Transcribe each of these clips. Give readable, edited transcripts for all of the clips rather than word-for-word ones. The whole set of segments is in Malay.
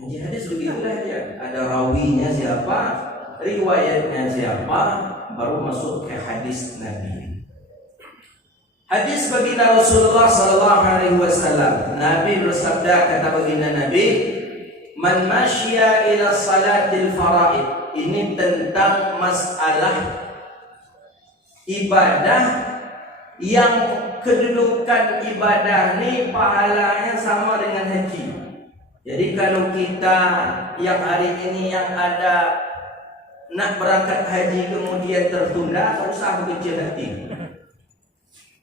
Jadi hadis begitulah dia. Ada rawinya siapa, riwayatnya siapa, baru masuk ke hadis Nabi. Hadis baginda Rasulullah sallallahu alaihi wasallam. Nabi bersabda, kata baginda Nabi, "Man masya ila salatil faraid." Ini tentang masalah ibadah yang kedudukan ibadah ni pahalanya sama dengan haji. Jadi kalau kita yang hari ini yang ada nak berangkat haji kemudian tertunda, tak usah berkecil hati.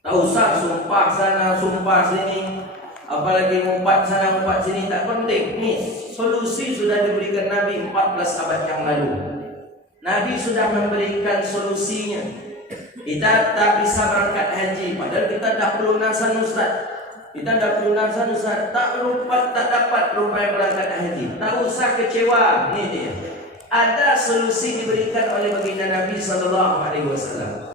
Tak usah sumpah sana, sumpah sini, apalagi ngumpat sana, ngumpat sini, tak penting. Ni solusi sudah diberikan Nabi 14 abad yang lalu. Nabi sudah memberikan solusinya. Kita tak bisa berangkat haji, padahal kita dah pelunasan Ustaz. Kita dah pelunasan Ustaz, tak dapat rupanya berangkat haji. Tak usah kecewa. Ni dia. Ada solusi diberikan oleh baginda Nabi sallallahu alaihi wasallam.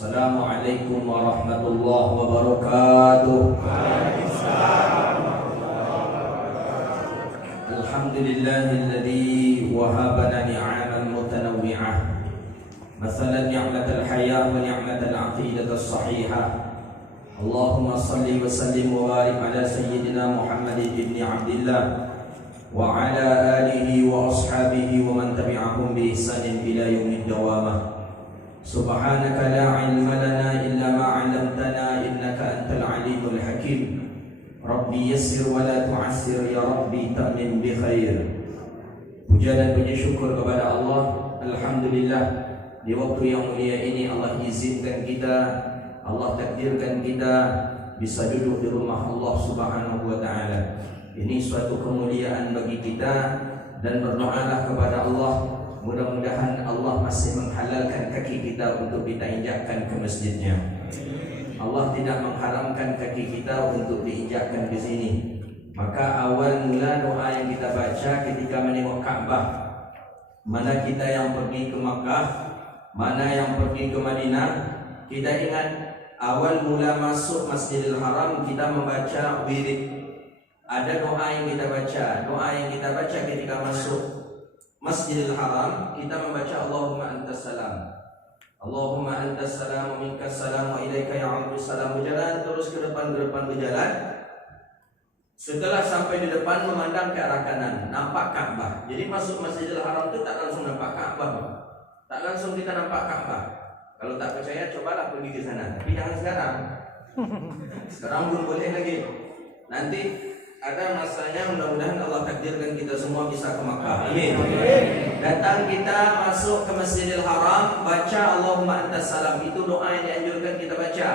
Assalamualaikum warahmatullahi wabarakatuh. Alhamdulillahilladzi wahabana ni'aman mutanawwi'ah. Mathalan ni'matal hayah wa ni'matal aqidatas sahihah. Allahumma salli wa sallim wa barik ala sayyidina Muhammad ibn Abdullah wa ala alihi wa ashabihi wa man tabi'ahum bi ihsanin ila yaumid dawamah. Subhanaka la ilma lana illa ma 'allamtana innaka antal alimul hakim. Rabbi yassir wa la tu'assir ya Rabbi ta'min bi khair. Puja dan puji syukur kepada Allah. Alhamdulillah, di waktu yang mulia ini Allah izinkan kita, Allah takdirkan kita bisa duduk di rumah Allah Subhanahu wa taala. Ini suatu kemuliaan bagi kita, dan berdoalah kepada Allah, mudah-mudahan Allah masih menghalalkan kaki kita untuk kita injakkan ke masjidnya. Allah tidak mengharamkan kaki kita untuk diinjakkan ke sini. Maka awal mula doa yang kita baca ketika menengok Ka'bah, mana kita yang pergi ke Makkah, mana yang pergi ke Madinah, kita ingat awal mula masuk Masjidil Haram kita membaca wirid. Ada doa yang kita baca. Doa yang kita baca ketika masuk Masjidil Haram, kita membaca Allahumma antas salam, Allahumma antas salam wa minkas salam wa ilaika ya'udus salam. Berjalan terus ke depan berjalan. Setelah sampai di depan, memandang ke arah kanan, nampak Ka'bah. Jadi masuk Masjidil Haram itu tak langsung nampak Ka'bah, tak langsung kita nampak Ka'bah. Kalau tak percaya, cobalah pergi ke sana. Tapi jangan sekarang. Sekarang belum boleh lagi. Nanti ada masanya, mudah-mudahan Allah takdirkan kita semua bisa ke Makkah. Amin. Datang kita masuk ke Masjidil Haram, baca Allahumma antas salam. Itu doa yang dianjurkan kita baca.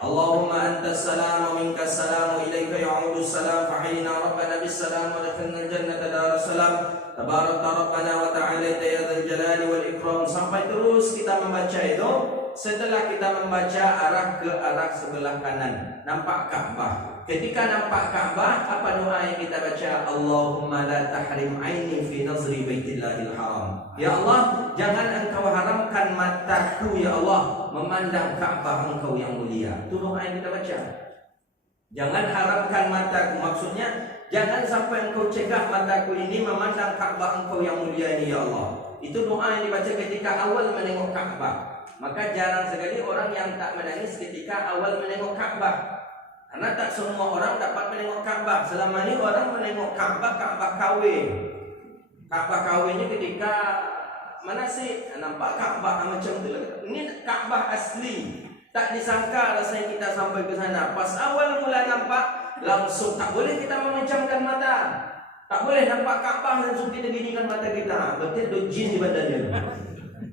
Allahumma antas salam wa minkas salam wa ilaika ya'udus salam fa'ina rabbana bis salam wa dakhalna jannata darus salam tabarakta rabbana wa ta'ala ya dzal jalali wal ikram. Sampai terus kita membaca itu. Setelah kita membaca, arah ke arah sebelah kanan, nampak Ka'bah. Ketika nampak Ka'bah, apa doa yang kita baca? Allahumma la tahrim aini fi nazri baitillahil haram. Ya Allah, jangan engkau haramkan mataku ya Allah memandang Ka'bah engkau yang mulia. Itu doa yang kita baca. Jangan haramkan mataku, maksudnya jangan sampai engkau cegah mataku ini memandang Ka'bah engkau yang mulia ini ya Allah. Itu doa yang dibaca ketika awal menengok Ka'bah. Maka jarang sekali orang yang tak menangis ketika awal menengok Ka'bah. Karena tak semua orang dapat menengok Ka'bah. Selama ini orang menengok Ka'bah, Ka'bah KW. Ka'bah KW-nya ketika mana sih? Nampak Ka'bah macam tu. Ini Ka'bah asli. Tak disangka rasanya kita sampai ke sana. Pas awal mula nampak, langsung tak boleh kita memejamkan mata. Tak boleh nampak Ka'bah langsung kita ginikan mata kita. Berarti ada jin di badannya.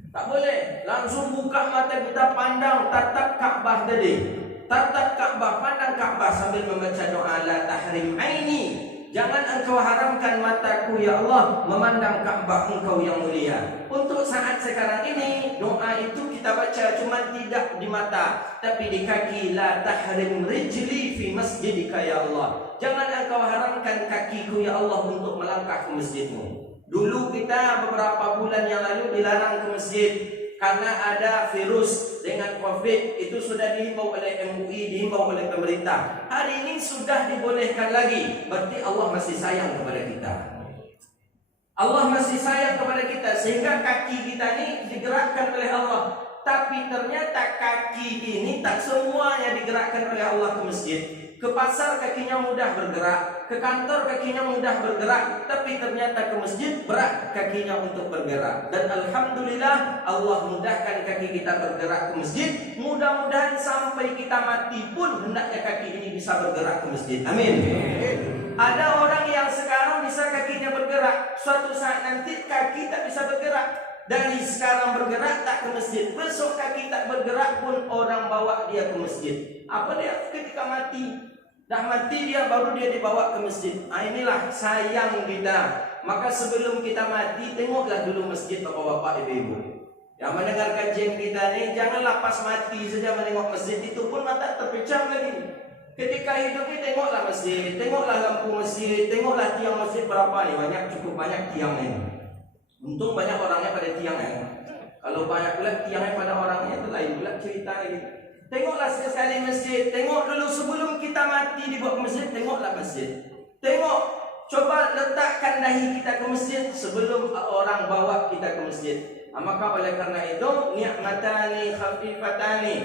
Tak boleh. Langsung buka mata kita, pandang, tatap Ka'bah tadi. Tatap Ka'bah, pandang Ka'bah sambil membaca doa la tahrim aini Jangan Engkau haramkan mataku ya Allah memandang Ka'bah Engkau yang mulia. Untuk saat sekarang ini, doa itu kita baca cuma tidak di mata, tapi di kaki. La tahrim rijli fi masjidika ya Allah. Jangan Engkau haramkan kakiku ya Allah untuk melangkah ke masjidmu. Dulu kita beberapa bulan yang lalu dilarang ke masjid karena ada virus dengan COVID. Itu sudah dihimbau oleh MUI, dihimbau oleh pemerintah. Hari ini sudah dibolehkan lagi. Berarti Allah masih sayang kepada kita. Allah masih sayang kepada kita sehingga kaki kita ini digerakkan oleh Allah. Tapi ternyata kaki ini tak semuanya digerakkan oleh Allah ke masjid. Ke pasar kakinya mudah bergerak, ke kantor kakinya mudah bergerak, tapi ternyata ke masjid berat kakinya untuk bergerak. Dan alhamdulillah Allah mudahkan kaki kita bergerak ke masjid. Mudah-mudahan sampai kita mati pun hendaknya kaki ini bisa bergerak ke masjid. Amin. Ada orang yang sekarang bisa kakinya bergerak, suatu saat nanti kaki tak bisa bergerak. Dari sekarang bergerak tak ke masjid, besok kaki tak bergerak pun orang bawa dia ke masjid. Apa dia ketika mati? Dah mati dia baru dia dibawa ke masjid. Inilah sayang kita. Maka sebelum kita mati, tengoklah dulu masjid bapak-bapak, ibu-ibu. Yang mendengar kajian kita ni, janganlah pas mati saja menengok masjid, itu pun mata terpejam lagi. Ketika hidup ni tengoklah masjid, tengoklah lampu masjid, tengoklah tiang masjid berapa ni, cukup banyak tiang ni. Untung banyak orangnya pada tiang ya. Kalau banyak pula tiangnya pada orangnya, itu lain pula cerita lagi. Tengoklah sekali masjid. Tengok dulu sebelum kita mati dibawa ke masjid, tengoklah masjid. Tengok, coba letakkan dahi kita ke masjid sebelum orang bawa kita ke masjid. Maka oleh karena itu, ni'matani khafifatani,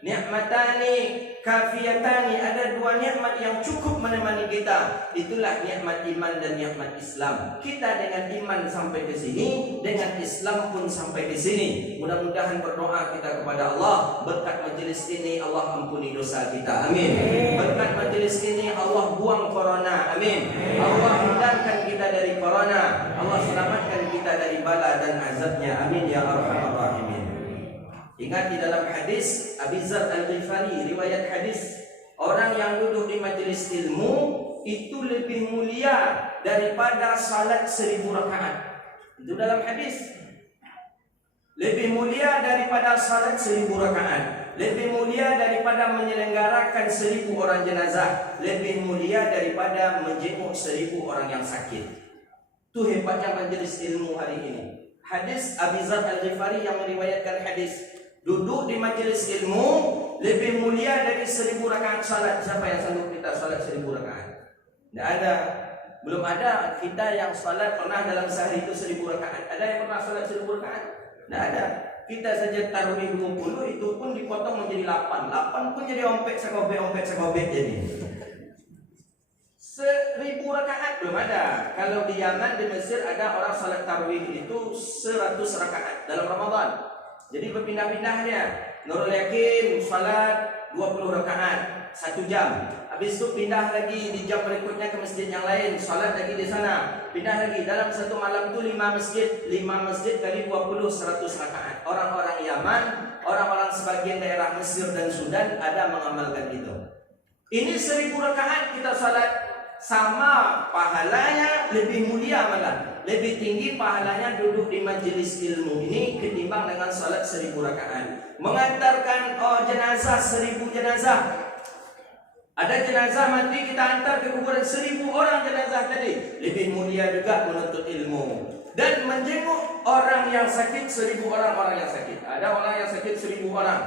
ni'matani kafiyatani, ada dua nikmat yang cukup menemani kita. Itulah nikmat iman dan nikmat Islam. Kita dengan iman sampai ke sini, dengan Islam pun sampai ke sini. Mudah-mudahan berdoa kita kepada Allah, berkat majelis ini Allah ampuni dosa kita. Amin. Berkat majelis ini Allah buang corona. Amin. Allah hindarkan kita dari corona. Allah selamatkan kita dari bala dan azabnya. Amin ya arhamar rahimin. Ingat di dalam hadis Abi Dzar Al-Ghifari, riwayat hadis, orang yang duduk di majelis ilmu itu lebih mulia daripada salat 1000 rakaat. Itu dalam hadis. Lebih mulia daripada salat 1000 rakaat. Lebih mulia daripada menyelenggarakan 1000 orang jenazah. Lebih mulia daripada menjenguk 1000 orang yang sakit. Itu hebatnya majelis ilmu hari ini. Hadis Abi Dzar Al-Ghifari yang meriwayatkan hadis, duduk di majelis ilmu lebih mulia dari 1000 rakaat salat. Siapa yang sanggup kita salat 1000 rakaat? Tidak ada. Belum ada kita yang salat pernah dalam sehari itu 1000 rakaat. Ada yang pernah salat 1000 rakaat? Tidak ada. Kita saja tarawih 20 itu pun dipotong menjadi 8. 8 pun jadi ompek sekobek jadi. 1000 rakaat belum ada. Kalau di Yaman, di Mesir ada orang salat tarawih itu 100 rakaat dalam Ramadan. Jadi berpindah-pindah dia. Nurul Yakin salat 20 rakaat 1 jam. Habis itu pindah lagi di jam berikutnya ke masjid yang lain, salat lagi di sana. Pindah lagi dalam satu malam itu 5 masjid. 5 masjid kali 20 100 rakaat. Orang-orang Yaman, orang-orang sebagian daerah Mesir dan Sudan ada mengamalkan itu. Ini 1000 rakaat kita salat, sama pahalanya, lebih mulia malah. Lebih tinggi pahalanya duduk di majelis ilmu ini ketimbang dengan salat 1000 rakaat. Mengantarkan jenazah 1000 jenazah. Ada jenazah mati kita antar ke kuburan 1000 orang jenazah tadi. Lebih mulia juga menuntut ilmu. Dan menjenguk orang yang sakit 1000 orang yang sakit. Ada orang yang sakit 1000 orang.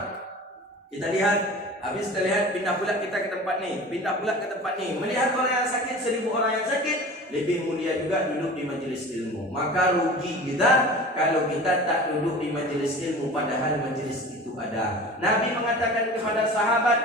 Kita lihat. Habis kita lihat, pindah pula kita ke tempat ni, pindah pula ke tempat ni. Melihat orang yang sakit, 1000 orang yang sakit, lebih mulia juga duduk di majelis ilmu. Maka rugi kita kalau kita tak duduk di majelis ilmu padahal majelis itu ada. Nabi mengatakan kepada sahabat,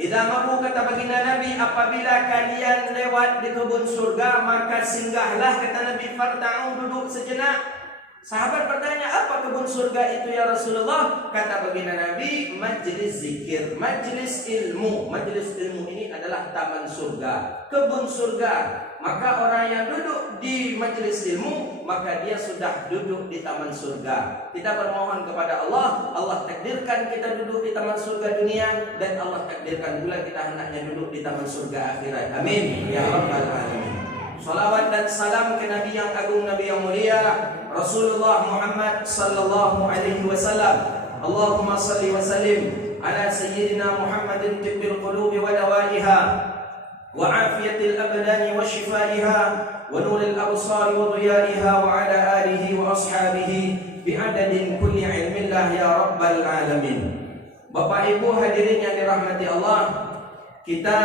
"Idza maru," kata baginda Nabi, "apabila kalian lewat di kebun surga, maka singgahlah," kata Nabi, "farta'u," duduk sejenak. Sahabat bertanya, apa kebun surga itu ya Rasulullah? Kata baginda Nabi, majlis zikir, majlis ilmu. Majlis ilmu ini adalah taman surga, kebun surga. Maka orang yang duduk di majlis ilmu, maka dia sudah duduk di taman surga. Kita bermohon kepada Allah, Allah takdirkan kita duduk di taman surga dunia, dan Allah takdirkan pula kita hendaknya duduk di taman surga akhirat. Amin ya rabbal alamin. Salawat dan salam ke Nabi yang agung, Nabi yang mulia, Rasulullah Muhammad sallallahu alaihi wasallam. Allahumma salli wa sallim ala sayyidina Muhammadin tibbil qulubi wa dawaiha wa afiyatil abdani wa shifaiha wa nuril absari wa dhiyaiha wa ala alihi wa ashabihi bi'adadin kulli ilmillah ya rabbal alamin. Bapak Ibu hadirin yang dirahmati Allah, kita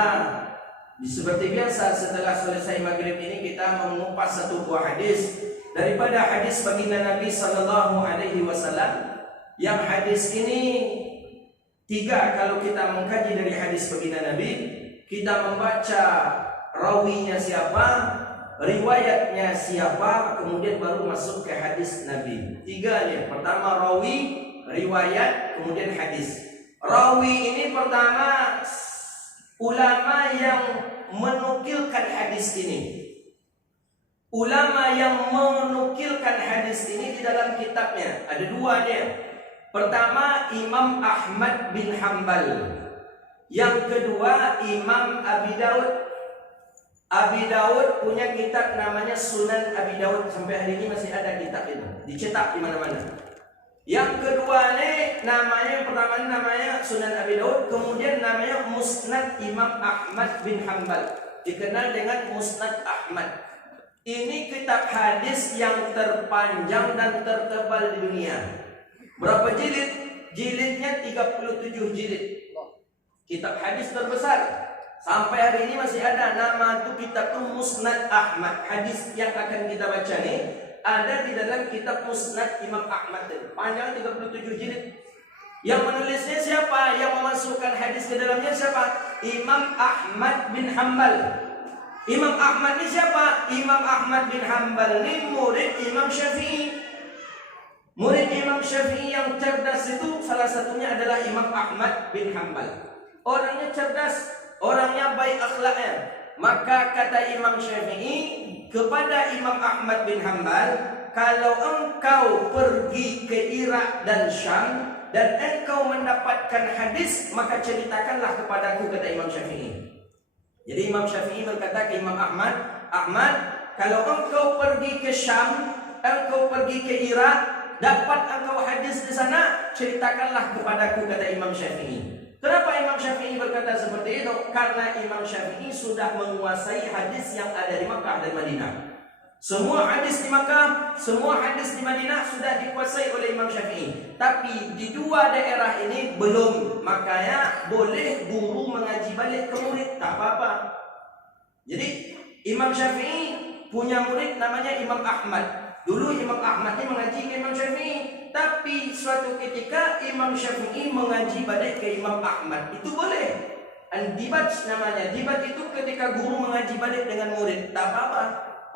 seperti biasa setelah selesai maghrib ini kita mengupas satu buah hadis daripada hadis baginda Nabi sallallahu alaihi wasallam. Yang hadis ini tiga, kalau kita mengkaji dari hadis baginda Nabi, kita membaca rawinya siapa, riwayatnya siapa, kemudian baru masuk ke hadis Nabi. Tiga nih, pertama rawi, riwayat, kemudian hadis. Rawi ini pertama ulama yang menukilkan hadis ini. Ulama yang menukilkan hadis ini di dalam kitabnya ada dua dia. Pertama Imam Ahmad bin Hanbal, yang kedua Imam Abi Daud. Abi Daud punya kitab namanya Sunan Abi Daud, sampai hari ini masih ada kitab itu, dicetak di mana-mana. Yang kedua ini namanya, yang pertama ini namanya Sunan Abi Daud, kemudian namanya Musnad Imam Ahmad bin Hanbal, dikenal dengan Musnad Ahmad. Ini kitab hadis yang terpanjang dan tertebal di dunia. Berapa jilid? Jilidnya 37 jilid. Kitab hadis terbesar. Sampai hari ini masih ada nama itu, kitab itu Musnad Ahmad. Hadis yang akan kita baca nih ada di dalam kitab Musnad Imam Ahmad. Panjang 37 jilid. Yang menulisnya siapa? Yang memasukkan hadis ke dalamnya siapa? Imam Ahmad bin Hanbal. Imam Ahmad ini siapa? Imam Ahmad bin Hanbal ini murid Imam Syafi'i. Murid Imam Syafi'i yang cerdas itu salah satunya adalah Imam Ahmad bin Hanbal. Orangnya cerdas, orangnya baik akhlaknya. Maka kata Imam Syafi'i kepada Imam Ahmad bin Hanbal, kalau engkau pergi ke Irak dan Syam dan engkau mendapatkan hadis, maka ceritakanlah kepadaku, kata Imam Syafi'i. Jadi Imam Syafi'i berkata ke Imam Ahmad, Ahmad, kalau engkau pergi ke Syam, engkau pergi ke Irak, dapat engkau hadis di sana, ceritakanlah kepadaku, kata Imam Syafi'i. Kenapa Imam Syafi'i berkata seperti itu? Karena Imam Syafi'i sudah menguasai hadis yang ada di Makkah dan Madinah. Semua hadis di Makkah, semua hadis di Madinah sudah dikuasai oleh Imam Syafi'i. Tapi di dua daerah ini belum. Makanya boleh guru mengaji balik ke murid, tak apa-apa. Jadi Imam Syafi'i punya murid namanya Imam Ahmad. Dulu Imam Ahmad ini mengaji ke Imam Syafi'i, tapi suatu ketika Imam Syafi'i mengaji balik ke Imam Ahmad. Itu boleh. Dibat namanya. Dibat itu ketika guru mengaji balik dengan murid, tak apa-apa.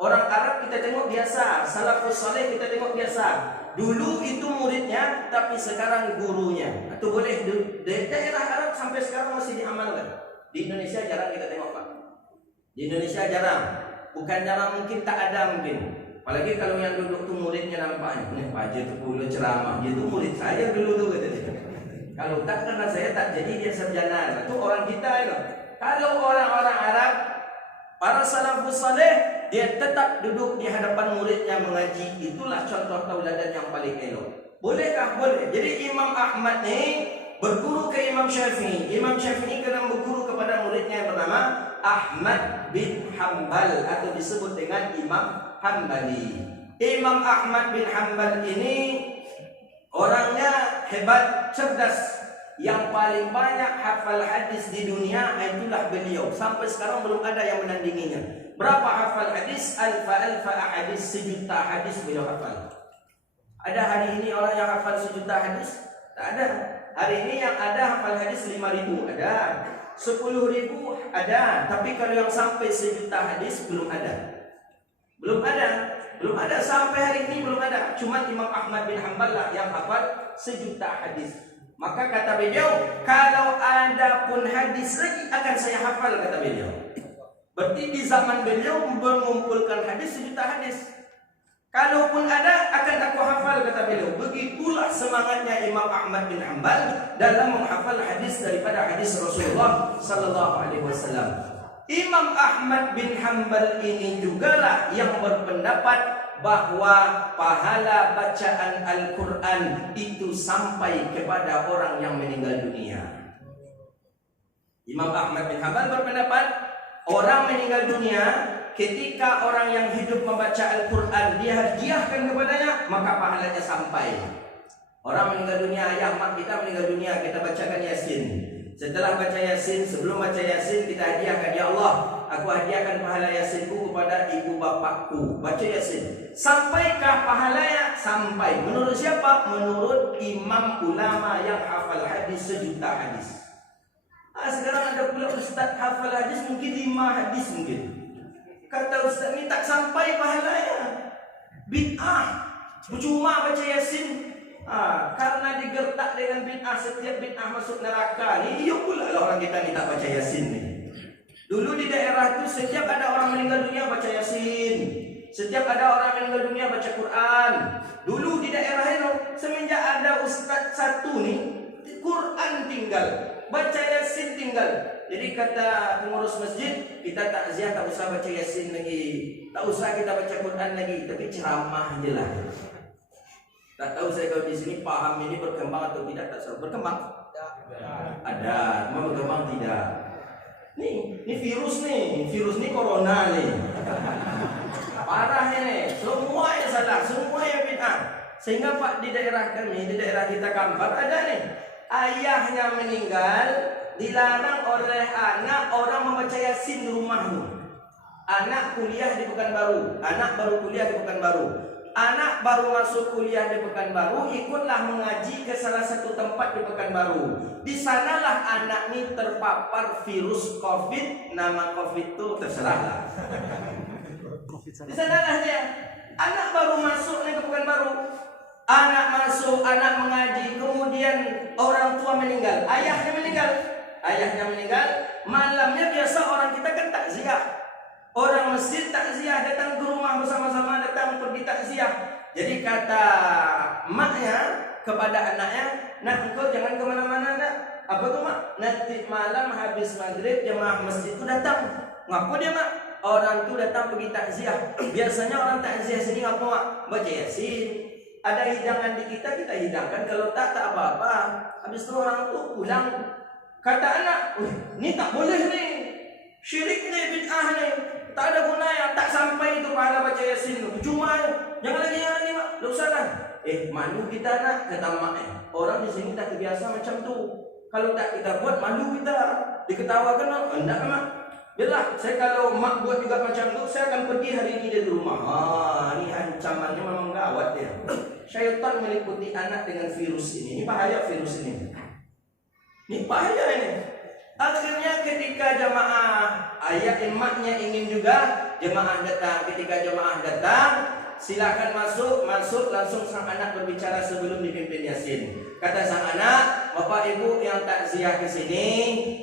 Orang Arab kita tengok biasa, salafus saleh kita tengok biasa. Dulu itu muridnya, tapi sekarang gurunya. Itu boleh. Di daerah Arab sampai sekarang masih diamalkan. Di Indonesia jarang kita tengok, Pak. Di Indonesia jarang. Bukan jarang, mungkin tak ada mungkin. Apalagi kalau yang duduk tuh muridnya nampaknya, Pak Haji itu dulu ceramah, dia tuh murid saya dulu tuh katanya. Kalau tak, karena saya tak jadi dia sarjana. Itu orang kita itu. Kalau orang-orang Arab, para salafus saleh, dia tetap duduk di hadapan muridnya mengaji. Itulah contoh tauladan yang paling elok. Bolehkah? Boleh. Jadi Imam Ahmad nih berguru ke Imam Syafi'i. Imam Syafi'i kena berguru kepada muridnya yang bernama Ahmad bin Hanbal, atau disebut dengan Imam Hanbali. Imam Ahmad bin Hanbal ini orangnya hebat, cerdas. Yang paling banyak hafal hadis di dunia itulah beliau. Sampai sekarang belum ada yang menandinginya. Berapa hafal hadis? Alfa hadis, 1 juta hadis beliau hafal. Ada hari ini orang yang hafal 1 juta hadis? Tak ada. Hari ini yang ada hafal hadis 5.000 ada, 10.000 ada. Tapi kalau yang sampai 1 juta hadis belum ada. Belum ada sampai hari ini belum ada. Cuma Imam Ahmad bin Hanbal lah yang hafal 1 juta hadis. Maka kata beliau, kalau ada pun hadis lagi akan saya hafal, kata beliau. Berarti di zaman beliau mengumpulkan hadis 1 juta hadis. Kalaupun ada akan aku hafal, kata beliau. Begitulah semangatnya Imam Ahmad bin Hanbal dalam menghafal hadis daripada hadis Rasulullah sallallahu alaihi wasallam. Imam Ahmad bin Hanbal ini jugalah yang berpendapat bahwa pahala bacaan Al-Quran itu sampai kepada orang yang meninggal dunia. Imam Ahmad bin Hanbal berpendapat orang meninggal dunia, ketika orang yang hidup membaca Al-Quran dia hadiahkan kepadanya, maka pahalanya sampai. Orang meninggal dunia, ayah mak kita meninggal dunia, kita bacakan Yasin. Setelah baca Yasin, sebelum baca Yasin kita hadiahkan, ya Allah, aku hadiahkan pahala Yasinku kepada ibu bapakku. Baca Yasin. Sampaikah pahalanya? Sampai. Menurut siapa? Menurut imam ulama yang hafal hadis 1.000.000 hadis. Sekarang ada pula ustaz hafal hadis mungkin 5 hadis mungkin. Kata ustaz ni tak sampai pahalanya. Bid'ah. Percuma baca Yasin. Karena digertak dengan bid'ah, setiap bid'ah masuk neraka ni. Ya pula lah orang kita ni tak baca Yasin ni. Dulu di daerah tu setiap ada orang meninggal dunia baca Yasin. Setiap ada orang meninggal dunia baca Quran. Dulu di daerah itu semenjak ada ustaz satu ni, Quran tinggal, baca Yasin tinggal. Jadi kata pengurus masjid, kita takziah tak usah baca Yasin lagi, tak usah kita baca Quran lagi, tapi ceramah je lah. Tak tahu saya kalau di sini paham ini berkembang atau tidak, tak tahu. Berkembang? Ada, cuma berkembang tidak. Ini virus nih corona nih. Parahnya nih, semua yang salah, semua yang bid'ah. Sehingga Pak di daerah kami, di daerah kita Kampar ada nih, ayahnya meninggal, dilarang oleh anak orang membaca Yasin di rumahnya. Anak kuliah di Pekanbaru, anak baru kuliah di Pekanbaru. Anak baru masuk kuliah di Pekanbaru, ikutlah mengaji ke salah satu tempat di Pekanbaru. Di sanalah anak ini terpapar virus COVID. Nama COVID itu terserahlah. Di sanalah dia. Anak baru masuk nih ke Pekanbaru. Anak masuk, anak mengaji, kemudian orang tua meninggal. Ayahnya meninggal. Malamnya biasa orang kita kan takziah. Orang masjid takziah, datang ke rumah bersama-sama, datang pergi takziah. Jadi kata maknya kepada anaknya, nak engkau jangan kemana-mana nak. Apa tu mak? Nanti malam habis maghrib jemaah masjid tu datang. Ngapa dia mak? Orang tu datang pergi takziah. Biasanya orang takziah sini ngapa mak? Baca Yasin. Ada hidangan di kita hidangkan. Kalau tak apa-apa. Habis tu orang tu pulang. Kata anak, ni tak boleh ni. Syirik ni, bid'ah ni. Tak ada gunanya, tak sampai itu pahala baca Yasin. Cuma jangan lagi mak, tak usah lah. Malu kita nak, kata mak. Orang di sini tak terbiasa macam tu. Kalau tak kita buat, malu kita. Diketawakan mak, enggak mak. Biarlah, saya kalau mak buat juga macam tu, saya akan pergi hari ini dari rumah. Ini ancamannya memang gawat ya. Syaitan meliputi anak dengan virus ini. Ini bahaya virus ini. Ini bahaya ini. Akhirnya ketika jemaah ayah emaknya ingin juga jemaah datang. Ketika jemaah datang, silakan masuk langsung sang anak berbicara sebelum dipimpin Yasin. Kata sang anak, bapak ibu yang takziah ke sini,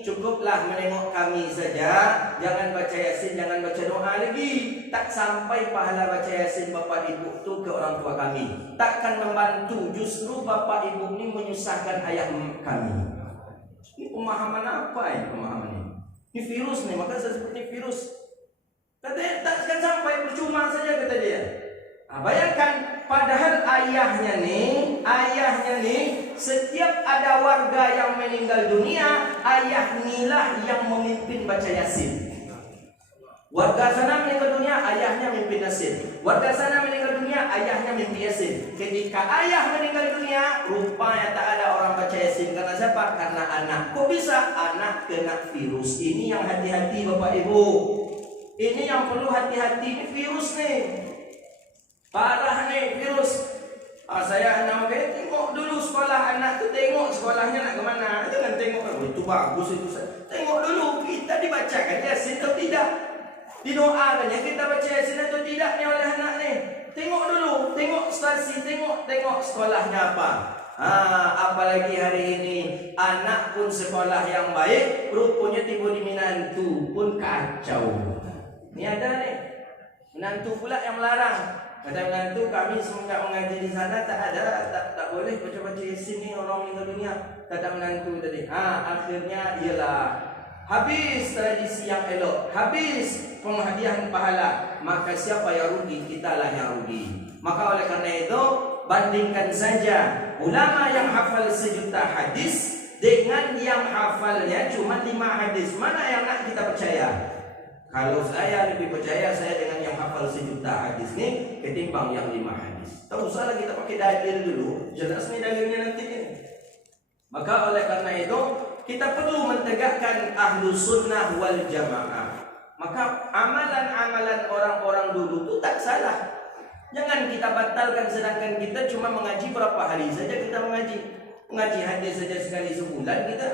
cukuplah menengok kami saja, jangan baca Yasin, jangan baca doa lagi. Tak sampai pahala baca Yasin bapak ibu itu ke orang tua kami. Takkan membantu, justru bapak ibu ini menyusahkan ayah kami. Ini pemahaman apa ya pemahaman ini? Ini virus nih, maka saya sebut ini virus. Katanya takkan sampai, percuma saja kata dia. Bayangkan, padahal ayahnya nih, setiap ada warga yang meninggal dunia, ayah inilah yang memimpin baca Yasin. Warga sana meninggal dunia, ayahnya memimpin Yasin. Warga sana meninggal dunia, ayahnya memimpin Yasin. Ketika ayah meninggal dunia, rupanya tak ada orang baca Yasin. Karena siapa? Karena anak. Kok bisa? Anak kena virus. Ini yang hati-hati Bapak Ibu. Ini yang perlu hati-hati. Ini virus nih. Parah nih virus. Saya nama kayak tengok dulu sekolah anak tu, tengok sekolahnya nak ke mana. Jangan tengok itu bagus itu. Tengok dulu kita dibacakan Yasin atau tidak. Didoakannya kita baca Yasin atau tidak ni oleh anak ni. Tengok dulu, tengok stasi, tengok sekolahnya apa. Apalagi hari ini anak pun sekolah yang baik, rupanya tiba di menantu pun kacau. Ni ada ni. Menantu pula yang melarang. Kata menantu, kami semenjak mengaji di sana tak boleh baca-baca Yasin ni orang meninggal dunia. Kata menantu tadi. Akhirnya ialah habis tradisi yang elok, habis penghadiahan pahala, maka siapa yang rugi? Kitalah yang rugi. Maka oleh karena itu, bandingkan saja ulama yang hafal 1 juta hadis dengan yang hafalnya cuma 5 hadis. Mana yang nak kita percaya? Kalau saya lebih percaya saya dengan yang hafal 1 juta hadis ni ketimbang yang 5 hadis. Tak usahlah kita pakai dalil dulu, jelas ni dalilnya nanti ni. Maka oleh karena itu kita perlu mentegakkan ahlu sunnah wal jamaah. Maka amalan-amalan orang-orang dulu itu tak salah. Jangan kita batalkan sedangkan kita cuma mengaji berapa hari saja kita mengaji. Mengaji hadis saja sekali sebulan kita.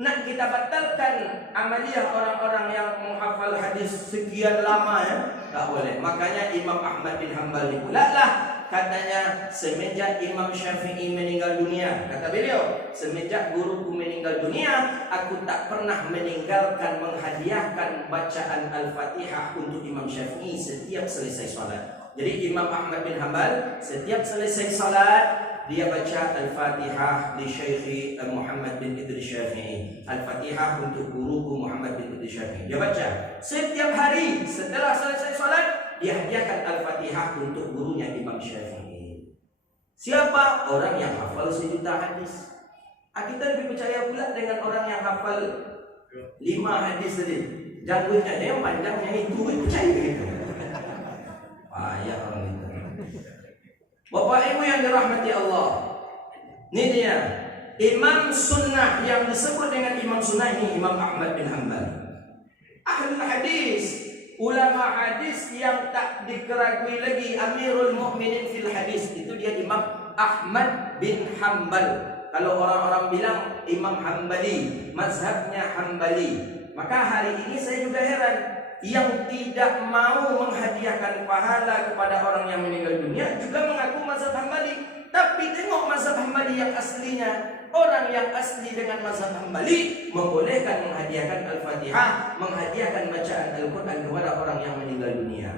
Nak kita batalkan amaliyah orang-orang yang menghafal hadis sekian lama ya? Tak boleh. Makanya Imam Ahmad bin Hanbal ni pula lah katanya, semenjak Imam Syafi'i meninggal dunia, kata beliau, semenjak guruku meninggal dunia, aku tak pernah meninggalkan menghadiahkan bacaan Al-Fatihah untuk Imam Syafi'i setiap selesai salat. Jadi Imam Ahmad bin Hanbal setiap selesai salat dia baca Al-Fatihah di Syekh Muhammad bin Idris Syafi'i. Al-Fatihah untuk guruku Muhammad bin Idris Syafi'i. Dia baca setiap hari setelah selesai salat, dia hadiahkan Al-Fatihah untuk gurunya Imam Syafi'i. Siapa? Orang yang hafal 1 juta hadis. Kita lebih percaya pula dengan orang yang hafal 5 hadis tadi. Janggutnya dia yang panjangnya itu percaya gitu. Payah orang itu. Bapak Ibu yang dirahmati Allah, ini dia Imam Sunnah yang disebut dengan Imam Sunnah ini, Imam Ahmad bin Hanbal. Ahlul hadis, ulama hadis yang tak dikeragui lagi, Amirul Mukminin fil hadis, itu dia Imam Ahmad bin Hanbal. Kalau orang-orang bilang Imam Hanbali, mazhabnya Hanbali, maka hari ini saya juga heran yang tidak mau menghadiahkan pahala kepada orang yang meninggal dunia juga mengaku mazhab Hanbali. Tapi tengok mazhab Hanbali yang aslinya, orang yang asli dengan mazhab Hanbali membolehkan menghadiahkan Al-Fatihah, menghadiahkan bacaan Al-Quran kepada orang yang meninggal dunia.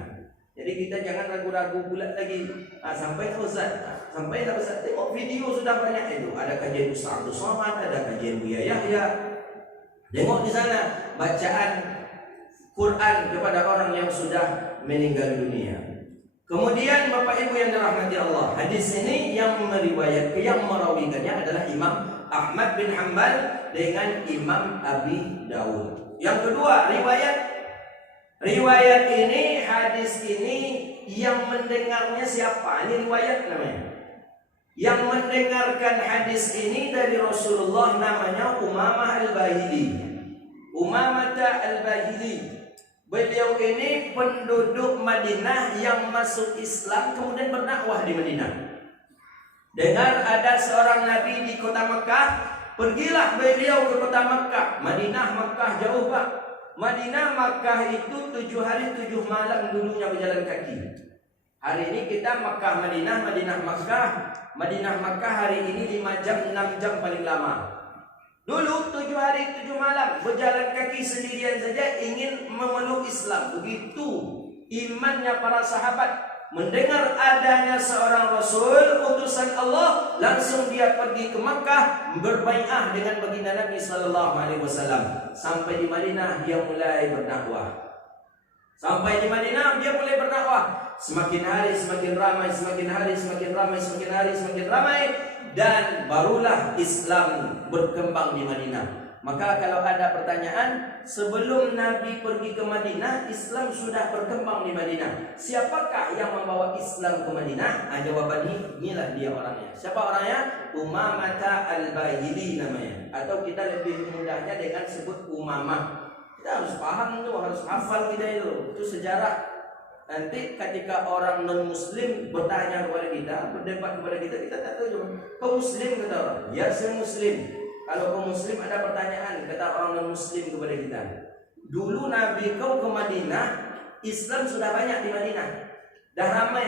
Jadi kita jangan ragu-ragu pula lagi. Sampai tak Ustaz, sampai tak Ustaz, tengok video sudah banyak itu. Ada kajian Ustaz Abdul Somad, ada kajian Buya Yahya. Tengok di sana bacaan Quran kepada orang yang sudah meninggal dunia. Kemudian Bapak Ibu yang dirahmati Allah, hadis ini yang merawikannya adalah Imam Ahmad bin Hanbal dengan Imam Abi Dawud. Yang kedua, riwayat ini, hadis ini yang mendengarnya siapa? Ini riwayat namanya. Yang mendengarkan hadis ini dari Rasulullah namanya Umamah Al-Bahili. Umamah Al-Bahili. Beliau ini penduduk Madinah yang masuk Islam kemudian berdakwah di Madinah. Dengar ada seorang nabi di kota Mekah, pergilah beliau ke kota Mekah. Madinah Mekah jauh Pak. Madinah Mekah itu 7 hari 7 malam dulunya berjalan kaki. Hari ini kita Mekah Madinah, Madinah Mekah. Madinah Mekah hari ini 5 jam 6 jam paling lama. Dulu 7 hari 7 malam berjalan kaki sendirian saja ingin memeluk Islam. Begitu imannya para sahabat. Mendengar adanya seorang Rasul utusan Allah, langsung dia pergi ke Makkah berbai'ah dengan baginda Nabi sallallahu alaihi wasallam. Sampai di Madinah dia mulai berdakwah. Semakin hari semakin ramai, semakin hari semakin ramai, semakin hari semakin ramai, dan barulah Islam berkembang di Madinah. Maka kalau ada pertanyaan, sebelum Nabi pergi ke Madinah, Islam sudah berkembang di Madinah. Siapakah yang membawa Islam ke Madinah? Jawabannya, inilah dia orangnya. Siapa orangnya? Umamah Al-Bahili namanya. Atau kita lebih mudahnya dengan sebut Umamah. Kita harus paham itu, harus hafal kita itu. Itu sejarah. Nanti ketika orang non-muslim bertanya kepada kita, berdebat kepada kita, kita tak tahu jawab. Kau muslim kata orang? Ya, saya muslim. Kalau kau muslim ada pertanyaan, kata orang non-muslim kepada kita. Dulu Nabi kau ke Madinah, Islam sudah banyak di Madinah. Dah ramai.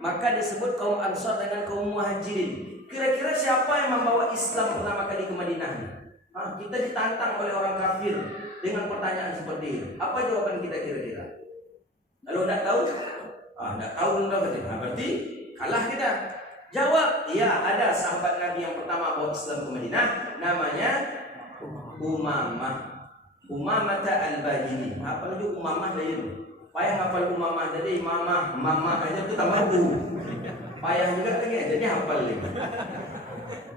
Maka disebut kaum Ansar dengan kaum Muhajirin. Kira-kira siapa yang membawa Islam pertama kali ke Madinah? Kita ditantang oleh orang kafir dengan pertanyaan seperti ini. Apa jawaban kita kira-kira? Kalau tidak tahu, tidak tahu berarti kalah kita. Jawab, iya ada sahabat Nabi yang pertama bawa Islam ke Madinah, namanya Umamah. Umamah al-Bahili. Apa lagi Umamah dia tu? Payah hafal Umamah tadi, mama aja tu tambah u. Payah juga lagi, jadi hafal lagi.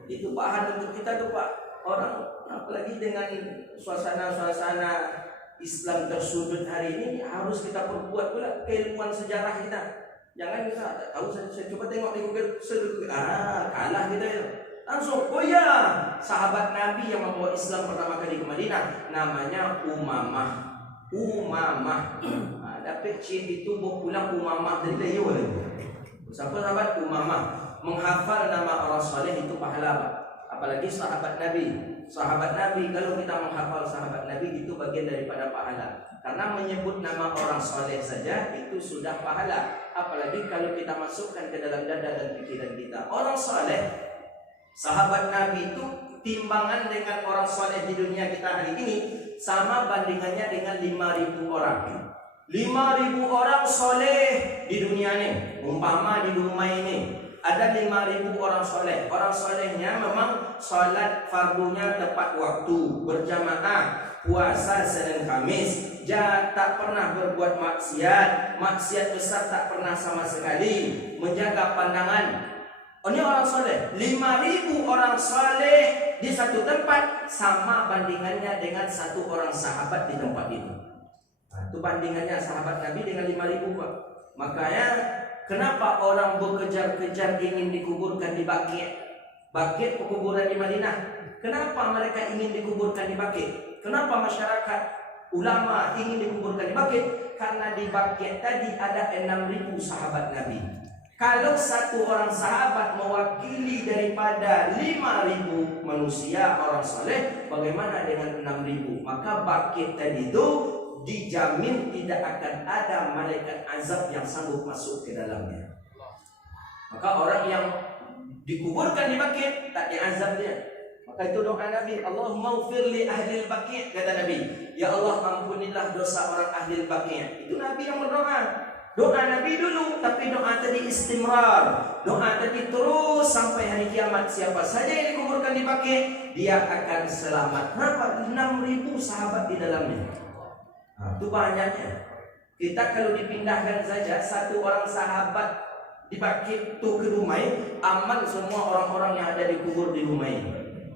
Itu bahan untuk kita tu Pak. Orang apalagi dengan suasana-suasana Islam tersudut hari ini harus kita perbuat pula keilmuan sejarah kita. Jangan kita tak tahu saya coba tengok di Google, kalah kita ya. Langsung, oh ya, sahabat Nabi yang membawa Islam pertama kali ke Madinah namanya Umamah. Dapat chip itu bawa pulang Umamah dari Layu. Siapa sahabat Umamah? Menghafal nama orang soleh itu pahala Pak. Apalagi sahabat Nabi. Sahabat Nabi, kalau kita menghafal sahabat Nabi itu bagian daripada pahala. Karena menyebut nama orang soleh saja itu sudah pahala. Apalagi kalau kita masukkan ke dalam dada dan pikiran kita. Orang soleh, sahabat Nabi itu timbangan dengan orang soleh di dunia kita hari ini sama bandingannya dengan 5.000 orang. 5.000 orang soleh di dunia ini. Umpama di rumah ini ada 5.000 orang soleh. Orang solehnya memang salat fardunya tepat waktu, berjamaah, puasa Senin Kamis, tak pernah berbuat maksiat besar tak pernah sama sekali, menjaga pandangan. Ini orang soleh. 5.000 orang soleh di satu tempat sama bandingannya dengan satu orang sahabat di tempat itu. Itu bandingannya sahabat Nabi dengan 5.000 Pak. Makanya kenapa orang berkejar-kejar ingin dikuburkan di Baqi'? Baqi' pekuburan di Madinah. Kenapa mereka ingin dikuburkan di Baqi'? Kenapa masyarakat ulama ingin dikuburkan di Baqi'? Karena di Baqi' tadi ada 6.000 sahabat Nabi. Kalau satu orang sahabat mewakili daripada 5.000 manusia orang soleh, bagaimana dengan 6.000? Maka Baqi' tadi itu dijamin tidak akan ada malaikat azab yang sanggup masuk ke dalamnya. Maka orang yang dikuburkan di Baqi' tak diazab dia. Maka itu doa Nabi, Allahumma ufir li ahli Baqi', kata Nabi. Ya Allah, ampunilah dosa orang ahli Baqi'. Itu Nabi yang berdoa. Doa Nabi dulu, tapi doa tadi istimrar. Doa tadi terus sampai hari kiamat. Siapa saja yang dikuburkan di Baqi', dia akan selamat. Kenapa? 6.000 sahabat di dalamnya. Itu banyaknya. Kita kalau dipindahkan saja satu orang sahabat di Baqi' itu ke Rumai, aman semua orang-orang yang ada dikubur di Rumai.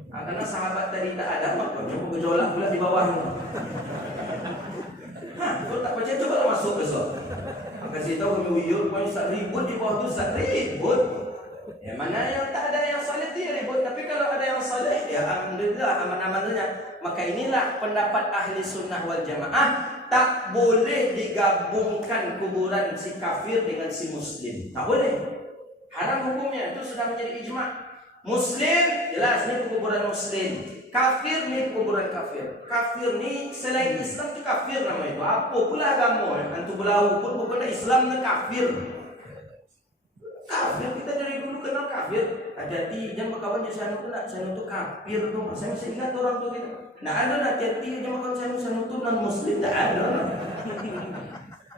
Karena sahabat tadi tak ada, makanya bergejolak pula di bawahnya. Kalau tak percaya coba masuk ke sana. Kasih tahu kami uyur, kami tak ribut di bawah tu, tak ribut. Ya mana yang tak ada yang saleh dia ribut, tapi kalau ada yang saleh, ya alhamdulillah aman-aman saja. Maka inilah pendapat ahli sunnah wal jamaah, tak boleh digabungkan kuburan si kafir dengan si muslim. Tak boleh. Haram hukumnya, itu sudah menjadi ijma'. Muslim, jelas ni kuburan muslim. Kafir ni kuburan kafir. Kafir ni selain Islam tu kafir nama itu. Apa pula agama? Antu belau pun bukan Islam ni kafir. Kafir kita dari dulu kenal kafir. Hati-hati jangan berkawan je sana tu nak sana tu kafir tu. Saya masih ingat orang tu kita. Nah ada hati-hati jangan berkawan sana tu non muslim tak ada.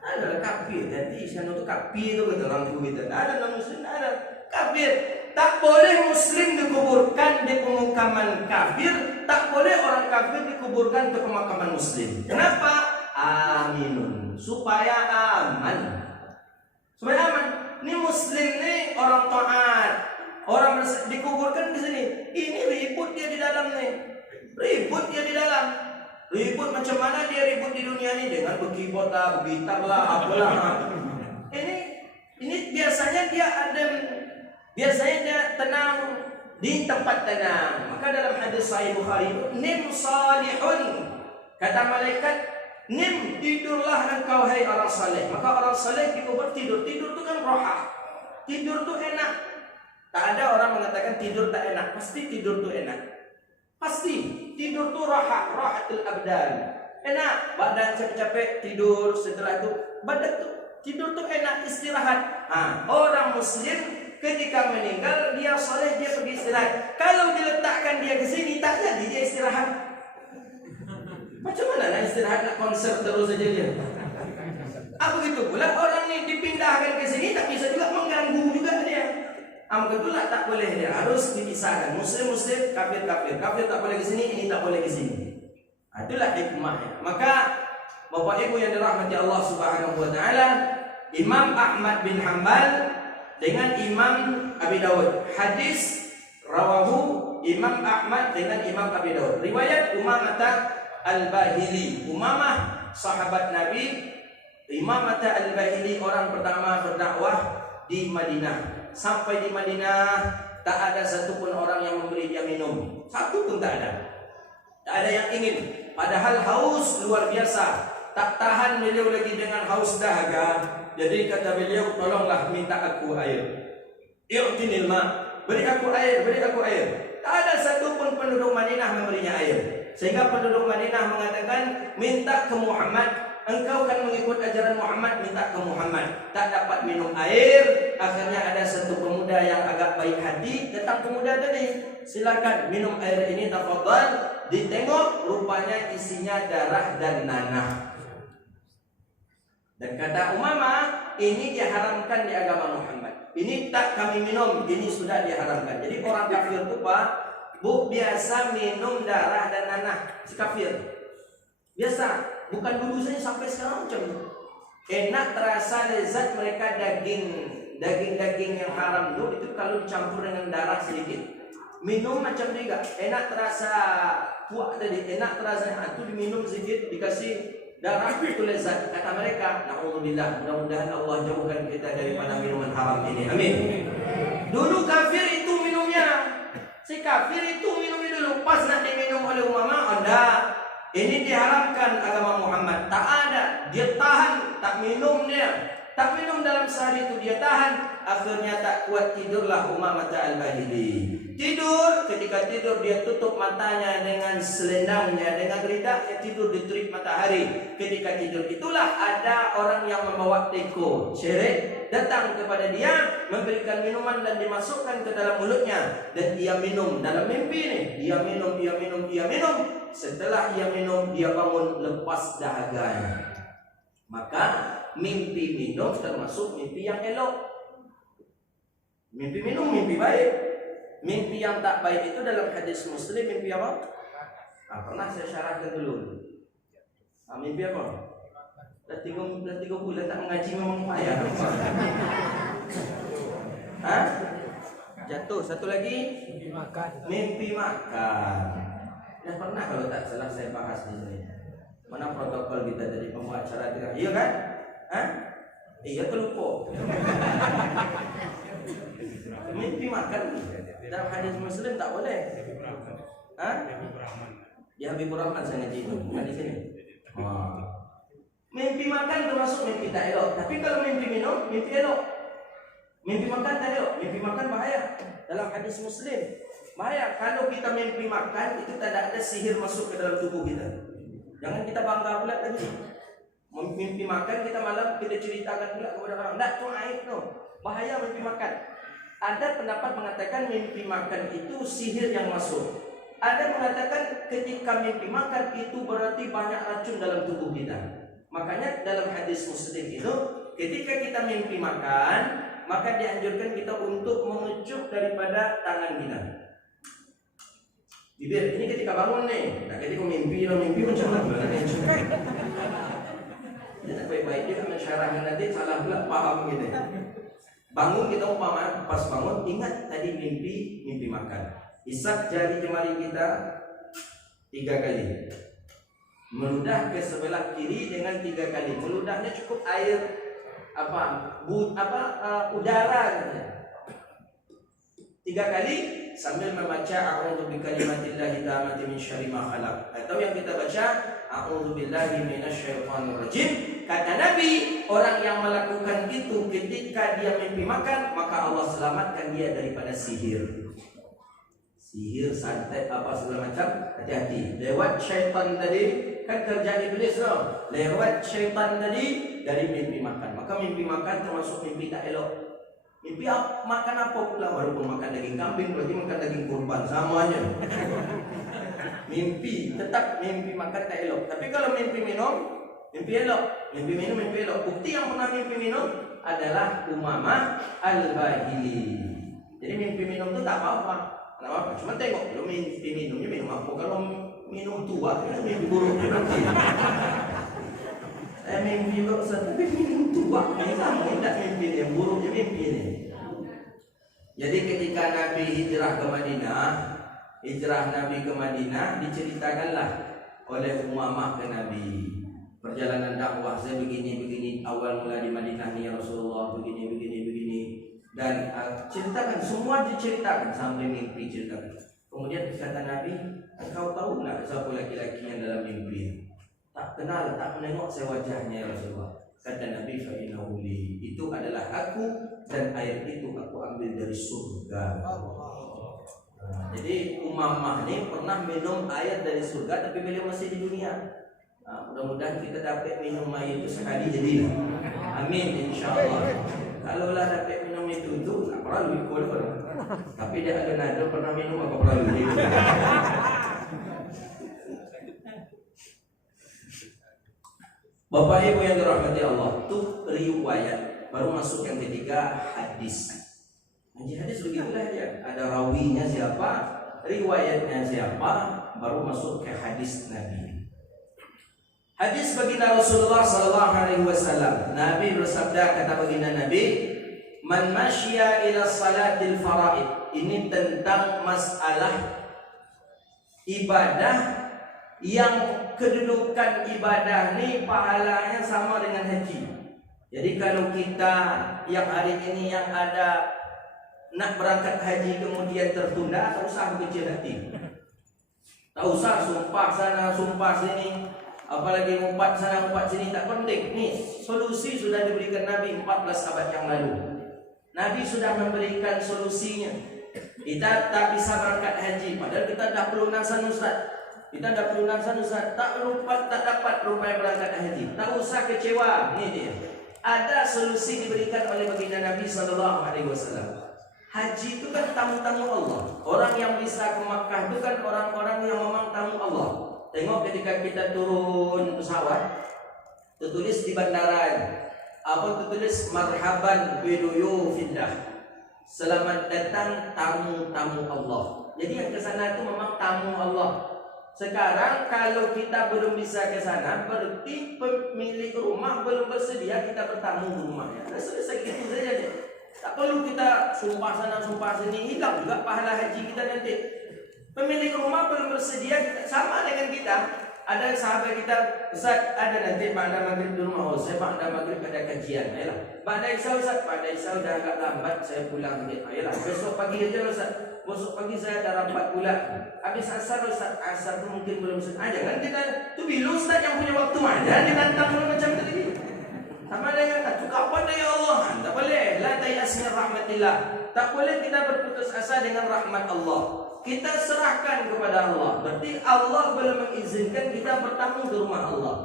Ada kafir. Jadi sana tu kafir tu kata orang tu kita. Ada non muslim ada kafir. Tak boleh muslim dikuburkan di pemakaman kafir, tak boleh orang kafir dikuburkan ke pemakaman muslim. Kenapa? Aminun, supaya aman. Supaya aman. Ini muslim nih orang taat, orang dikuburkan di sini. Ini ribut dia di dalam nih, ribut dia di dalam. Ribut macam mana dia ribut di dunia ini dengan berkibot lah, bergitar lah, apalah. Ini biasanya dia ada. Biasanya dia tenang di tempat tenang. Maka dalam hadis Sahih Bukhari itu, nim salihun. Kata malaikat, nim tidurlah engkau hai orang saleh. Maka orang saleh dikubur tidur. Tidur itu kan rohah. Tidur itu enak. Tak ada orang mengatakan tidur tak enak. Pasti tidur itu enak. Pasti tidur itu rohah, rohatul abdan. Enak. Badan capek-capek tidur. Setelah itu badan itu tidur itu enak istirahat. Orang muslim ketika meninggal dia soleh dia pergi istirahat. Kalau diletakkan dia ke sini tak jadi dia istirahat. Macam mana nak istirahat nak konser terus saja dia? Begitu pula orang ni dipindahkan ke sini tak bisa juga mengganggu juga dia. Itulah tak boleh dia harus dipisahkan. Muslim kafir, kafir tak boleh ke sini, ini tak boleh ke sini. Itulah hikmahnya. Maka Bapak Ibu yang dirahmati Allah Subhanahu wa taala, Imam Ahmad bin Hanbal dengan Imam Abi Dawud. Hadis rawahu Imam Ahmad dengan Imam Abi Dawud. Riwayat Umamah Al-Bahili. Umamah sahabat Nabi. Umamah Al-Bahili orang pertama berdakwah di Madinah. Sampai di Madinah tak ada satupun orang yang memberi dia minum. Satu pun tak ada. Tak ada yang ingin. Padahal haus luar biasa. Tak tahan beliau lagi dengan haus dahaga. Jadi kata beliau, tolonglah minta aku air. I'tinil ma. Beri aku air, beri aku air. Tak ada satupun penduduk Madinah memberinya air. Sehingga penduduk Madinah mengatakan, minta ke Muhammad. Engkau kan mengikut ajaran Muhammad, minta ke Muhammad. Tak dapat minum air. Akhirnya ada satu pemuda yang agak baik hati datang ke pemuda tadi. Silakan minum air ini, tafadhal. Ditengok, rupanya isinya darah dan nanah. Dan kata Umamah, ini diharamkan di agama Muhammad. Ini tak kami minum, ini sudah diharamkan. Jadi orang kafir itu Pak, biasa minum darah dan nanah. Si kafir biasa, bukan dulu saja, sampai sekarang macam itu. Enak terasa lezat mereka daging yang haram itu kalau dicampur dengan darah sedikit. Minum macam juga, enak terasa kuat tadi, enak terasa itu diminum sedikit dikasih darah itu lezat. Kata mereka, na'udzubillah, mudah-mudahan Allah jauhkan kita daripada minuman haram ini. Amin. Dulu kafir itu minumnya. Si kafir itu minumnya dulu. Pas nak diminum oleh Umamah, ada. Ini diharamkan agama Muhammad. Tak ada. Dia tahan, tak minum dia. Tak minum dalam sehari itu dia tahan. Akhirnya tak kuat, tidurlah Umamah Al-Bahili. Tidur, ketika tidur dia tutup matanya dengan selendangnya, dengan ridaknya, tidur di terik matahari. Ketika tidur itulah ada orang yang membawa teko syirik datang kepada dia, memberikan minuman dan dimasukkan ke dalam mulutnya, dan dia minum dalam mimpi nih. Dia minum. Setelah dia minum, dia bangun lepas dahaganya. Maka mimpi minum termasuk mimpi yang elok. Mimpi minum mimpi baik. Mimpi yang tak baik itu dalam hadis Muslim mimpi apa? Pernah saya syarahkan dulu. Mimpi apa? Dah 3 bulan tak mengaji memang payah. Jatuh. Satu lagi mimpi makan. Dah pernah kalau tak salah saya bahas di sini. Mana protokol kita dari pembuat acara tidak? Iya kan? Iya terlupa. Mimpi makan dalam hadis Muslim tak boleh. Di Habibur Rahman saya ngaji itu, bukan di sini. Mimpi makan termasuk mimpi tak elok. Tapi kalau mimpi minum, mimpi elok. Mimpi makan tak elok. Mimpi makan bahaya. Dalam hadis Muslim bahaya. Kalau kita mimpi makan, itu tak ada sihir masuk ke dalam tubuh kita. Jangan kita bangga pula tadi. Mimpi makan kita malam kita ceritakan pula kepada orang. Tak, itu aib no. Bahaya mimpi makan. Ada pendapat mengatakan mimpi makan itu sihir yang masuk. Ada mengatakan ketika mimpi makan itu berarti banyak racun dalam tubuh kita. Makanya dalam hadis Muslim itu, ketika kita mimpi makan, maka dianjurkan kita untuk mengecup daripada tangan kita. Bibir ini ketika bangun nih. Nah, ketika mimpi macam mana? Jadi baik-baik dia mensyarahkan nanti salah pula paham gitu. Bangun kita umpama pas bangun ingat tadi mimpi makan. Isap jari jemari kita 3 kali. Meludah ke sebelah kiri dengan 3 kali. Meludahnya cukup air udara gitu. 3 kali sambil membaca a'udzu bikalimatillahi tammati min syarri ma khalaq. Atau yang kita baca a'udzu billahi minasyaitonir rajim. Kata Nabi, orang yang melakukan itu ketika dia mimpi makan, maka Allah selamatkan dia daripada sihir. Sihir, santet, apa segala macam, hati-hati. Lewat syaitan tadi, kan kerja iblis no. Lewat syaitan tadi dari mimpi makan. Maka mimpi makan termasuk mimpi tak elok. Mimpi makan apa pula, walaupun makan daging kambing, berarti makan daging kurban, samanya. Mimpi, tetap mimpi makan tak elok. Tapi kalau mimpi minum, mimpi elok. Mimpi minum, mimpi elok. Bukti yang pernah mimpi minum adalah Umamah Al-Bahili. Jadi mimpi minum itu tak apa-apa. Kenapa? Cuma tengok, kalau mimpi minumnya minum apa. Kalau minum tua, mimpi buruk nanti. Saya mimpi juga Ustaz, tapi minum tua, tidak mimpi yang buruk, mimpi ini. Jadi ketika Nabi hijrah ke Madinah, diceritakanlah oleh Umamah ke Nabi. Perjalanan dakwah saya begini, awal mula di Madinah nih ya Rasulullah, begini. Dan ceritakan, semua diceritakan sampai mimpi ceritakan. Kemudian kata Nabi, engkau tahu nggak siapa laki-laki yang dalam mimpi? Tak kenal, tak menengok saya wajahnya ya Rasulullah. Kata Nabi, fa'inahu li, itu adalah aku dan air itu aku ambil dari surga. Jadi Umamah ini pernah minum air dari surga, tapi beliau masih di dunia. Mudah-mudahan kita dapat minum air itu sekali jadi. Amin, insyaallah. Kalau lah dapat minum itu tak perlu ikut orang. Tapi dia ada pernah minum apa perlu ikut. Bapak Ibu yang dirahmati Allah, itu riwayat. Baru masuk yang ketiga, hadis. Hadis begitulah ya. Ada rawinya siapa, riwayatnya siapa, baru masuk ke hadis Nabi. Hadis baginda Rasulullah sallallahu alaihi wasallam. Nabi bersabda, kata baginda Nabi, "Man masya ila salatil faraid." Ini tentang masalah ibadah yang kedudukan ibadah ini pahalanya sama dengan haji. Jadi kalau kita yang hari ini yang ada nak berangkat haji kemudian tertunda, tak usah kecil hati. Tak usah sumpah sana, sumpah sini, apalagi ngumpat sana, ngumpat sini, tak penting. Nih, solusi sudah diberikan Nabi 14 abad yang lalu. Nabi sudah memberikan solusinya. Kita tak bisa berangkat haji, padahal kita dah pelunasan Ustaz. Kita dah pelunasan Ustaz, tak dapat rupanya berangkat haji. Tak usah kecewa. Ini dia. Ada solusi diberikan oleh baginda Nabi sallallahu alaihi wasallam. Haji itu kan tamu-tamu Allah. Orang yang bisa ke Makkah itu kan orang-orang yang memang tamu Allah. Tengok ketika kita turun pesawat, tertulis di bandara, tertulis marhaban biduyufillah. Selamat datang tamu-tamu Allah. Jadi yang ke sana itu memang tamu Allah. Sekarang kalau kita belum bisa ke sana, berarti pemilik rumah belum bersedia kita bertamu di rumahnya. Nah, selesai gitu saja deh. Tak perlu kita sumpah sana sumpah sini, hilang juga pahala haji kita nanti. Pemilik rumah belum bersedia, sama dengan kita. Ada sahabat kita, Ustaz, ada nanti pada maghrib di rumah. Oh, saya pada maghrib ada kajian. Ayolah. Pada Isya Ustaz, pada Isya udah agak lambat, saya pulang. Ayolah, besok pagi aja Ustaz. Besok pagi saya ada rapat pula. Habis asar Ustaz, asar tu mungkin belum Ustaz. Jangan kita, tu bilu Ustaz yang punya waktu aja, ditantang macam tadi. Sama dengan itu kapan ya Allah? Tak boleh. La tayas min rahmatillah. Tak boleh kita berputus asa dengan rahmat Allah. Kita serahkan kepada Allah. Berarti Allah belum mengizinkan kita bertamu ke rumah Allah.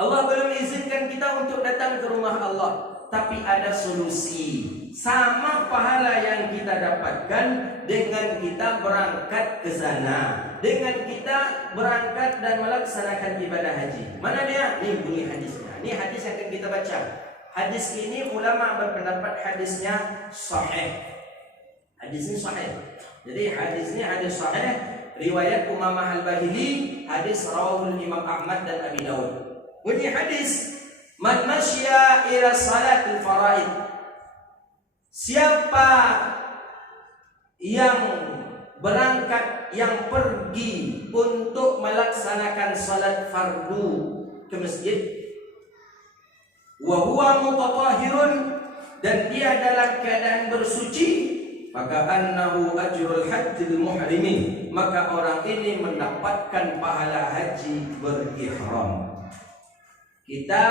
Allah belum mengizinkan kita untuk datang ke rumah Allah. Tapi ada solusi. Sama pahala yang kita dapatkan dengan kita berangkat ke sana. Dengan kita berangkat dan melaksanakan ibadah haji. Mana dia? Ini bunyi hadisnya. Ini hadis yang akan kita baca. Hadis ini ulama berpendapat hadisnya sahih. Hadis ini sahih. Jadi hadis ini hadis sahih. Riwayat Umamah Al-Bahili. Hadis rawahul Imam Ahmad dan Abi Dawud. Bunyi hadis, man masya ila salatil faraid. Siapa yang berangkat, yang pergi untuk melaksanakan salat fardu ke masjid, wa huwa mutatahhirun, dan dia dalam keadaan bersuci, maka annahu ajrul hajjil muhrimin, maka orang ini mendapatkan pahala haji berihram. Kita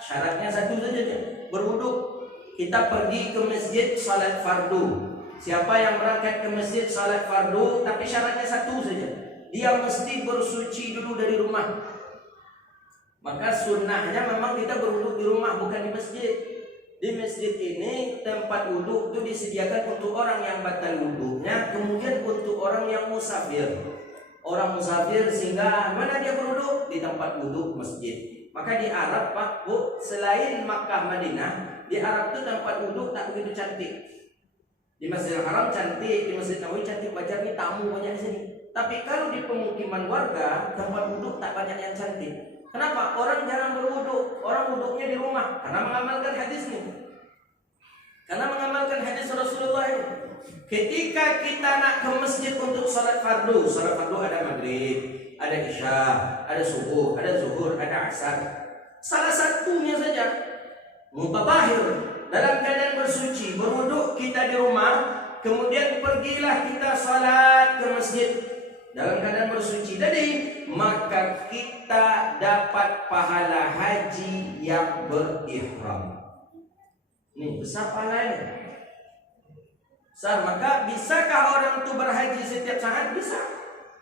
syaratnya satu saja, berwuduk. Kita pergi ke masjid salat fardu. Siapa yang berangkat ke masjid salat fardu, tapi syaratnya satu saja, dia mesti bersuci dulu dari rumah. Maka sunnahnya memang kita berwuduk di rumah, bukan di masjid. Di masjid ini tempat wuduk itu disediakan untuk orang yang batal wuduknya, kemudian untuk orang yang musafir. Orang musafir sehingga mana dia berwuduk? Di tempat wuduk masjid. Maka di Arab, Pak Bu, selain Makkah Madinah, di Arab itu tempat wuduk tak begitu cantik. Di Masjidil Haram cantik, di Masjid Nabawi cantik, wajar nih tamu banyak di sini. Tapi kalau di pemukiman warga, tempat wudhu tak banyak yang cantik. Kenapa? Orang jarang berwudhu. Orang wudhunya di rumah karena mengamalkan hadis ini. Karena mengamalkan hadis Rasulullah ini. Ketika kita nak ke masjid untuk salat fardu ada maghrib, ada isya, ada subuh, ada zuhur, ada asar. Salah satunya saja mutatahhir, dalam keadaan bersuci, berwuduk kita di rumah, kemudian pergilah kita salat ke masjid dalam keadaan bersuci. Jadi maka kita dapat pahala haji yang berihram. Ini besar pahalanya. Besar. Maka bisakah orang itu berhaji setiap saat? Bisa.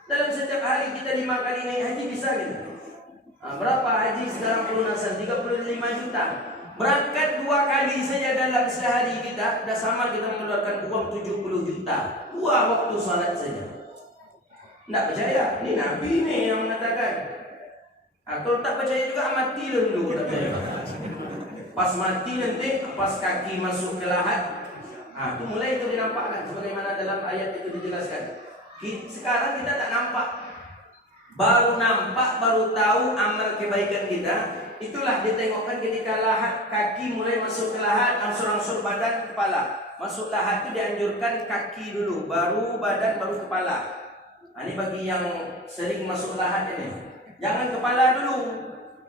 Dalam setiap hari kita 5 kali naik haji bisa gitu. Berapa haji sekarang pelunasan? 35 juta. Berangkat 2 kali saja dalam sehari kita, dah sama kita mengeluarkan uang 70 juta. 2 waktu salat saja. Tak percaya? Ini Nabi ni yang mengatakan. Kalau tak percaya juga mati dulu. Tak percaya. Pas mati nanti, pas kaki masuk ke lahat, itu mulai itu dinampakkan sebagaimana dalam ayat itu dijelaskan. Sekarang kita tak nampak. Baru nampak, baru tahu amal kebaikan kita. Itulah ditengokkan ketika lahat kaki mulai masuk ke lahat, angsur-angsur badan, kepala. Masuk lahat itu dianjurkan kaki dulu, baru badan, baru kepala. Ini bagi yang sering masuk lahat ini. Jangan kepala dulu.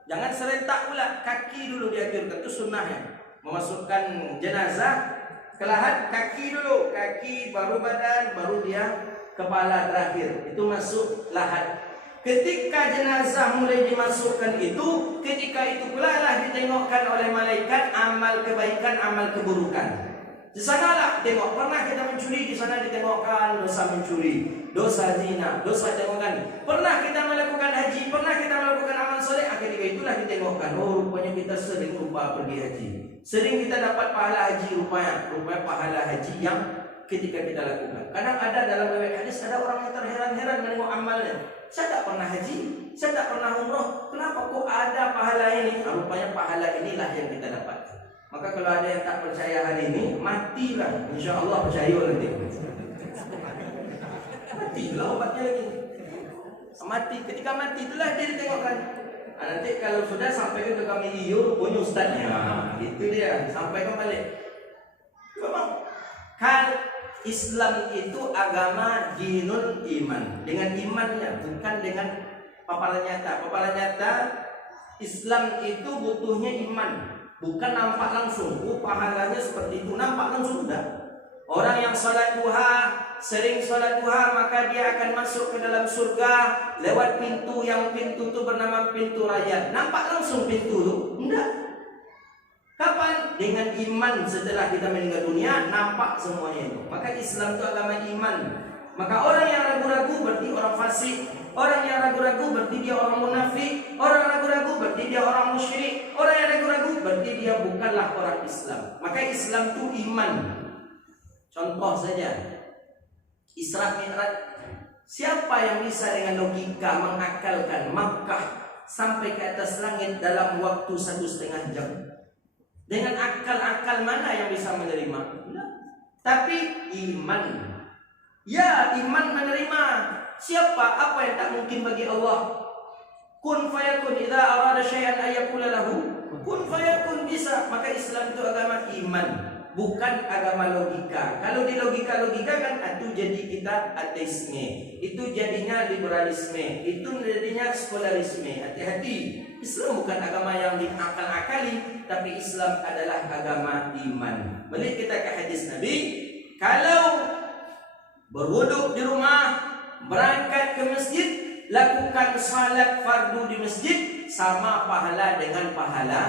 Jangan serentak pula, kaki dulu dianjurkan. Itu sunnahnya. Memasukkan jenazah ke lahat, kaki dulu. Kaki, baru badan, baru dia kepala terakhir. Itu masuk lahat. Ketika jenazah mulai dimasukkan itu, ketika itu pula lah ditengokkan oleh malaikat amal kebaikan, amal keburukan. Di sanalah tengok, pernah kita mencuri, di sana ditengokkan dosa mencuri, dosa zina, dosa tengokkan. Pernah kita melakukan haji, pernah kita melakukan amal soleh, ketika itulah ditengokkan. Oh, rupanya kita sering lupa pergi haji. Sering kita dapat pahala haji rupanya pahala haji yang ketika kita lakukan. Kadang ada dalam riwayat hadis ada orang yang terheran-heran menengok amalnya. Saya tak pernah haji, saya tak pernah umroh. Kenapa kok ada pahala ini? Rupanya pahala inilah yang kita dapat. Maka kalau ada yang tak percaya hari ini, matilah. Insya Allah percaya nanti. Matilah obatnya lagi. Mati, ketika mati itulah dia ditengokkan. Nanti kalau sudah sampai ke kami iyo, punya ustaznya. Itu dia, sampai balik. Memang kan Islam itu agama dinul iman, dengan imannya, bukan dengan paparan nyata. Paparan nyata Islam itu butuhnya iman, bukan nampak langsung. Pahalanya seperti itu, nampak langsung sudah. Orang yang salat duha, sering salat duha, maka dia akan masuk ke dalam surga lewat pintu yang pintu itu bernama pintu rayyan. Nampak langsung pintu itu? Enggak. Kapan? Dengan iman. Setelah kita meninggal dunia, nampak semuanya itu. Maka Islam itu agama iman. Maka orang yang ragu-ragu berarti orang fasik. Orang yang ragu-ragu berarti dia orang munafik. Orang yang ragu-ragu berarti dia orang musyrik. Orang yang ragu-ragu berarti dia bukanlah orang Islam. Maka Islam itu iman. Contoh saja, Isra Mi'raj. Siapa yang bisa dengan logika mengakalkan Makkah sampai ke atas langit dalam waktu 1,5 jam? Dengan akal-akal mana yang bisa menerima? Nah, tapi iman. Ya, iman menerima. Siapa? Apa yang tak mungkin bagi Allah? Kun fayakun, idza arada syai'an ayyakula lahu kun fayakun, bisa. Maka Islam itu agama iman, bukan agama logika. Kalau di logika-logika kan itu jadi kita ateisme, itu jadinya liberalisme, itu jadinya sekularisme. Hati-hati. Islam bukan agama yang diakal-akali, tapi Islam adalah agama iman. Balik kita ke hadis Nabi, kalau berwuduk di rumah, berangkat ke masjid, lakukan salat fardu di masjid, sama pahala dengan pahala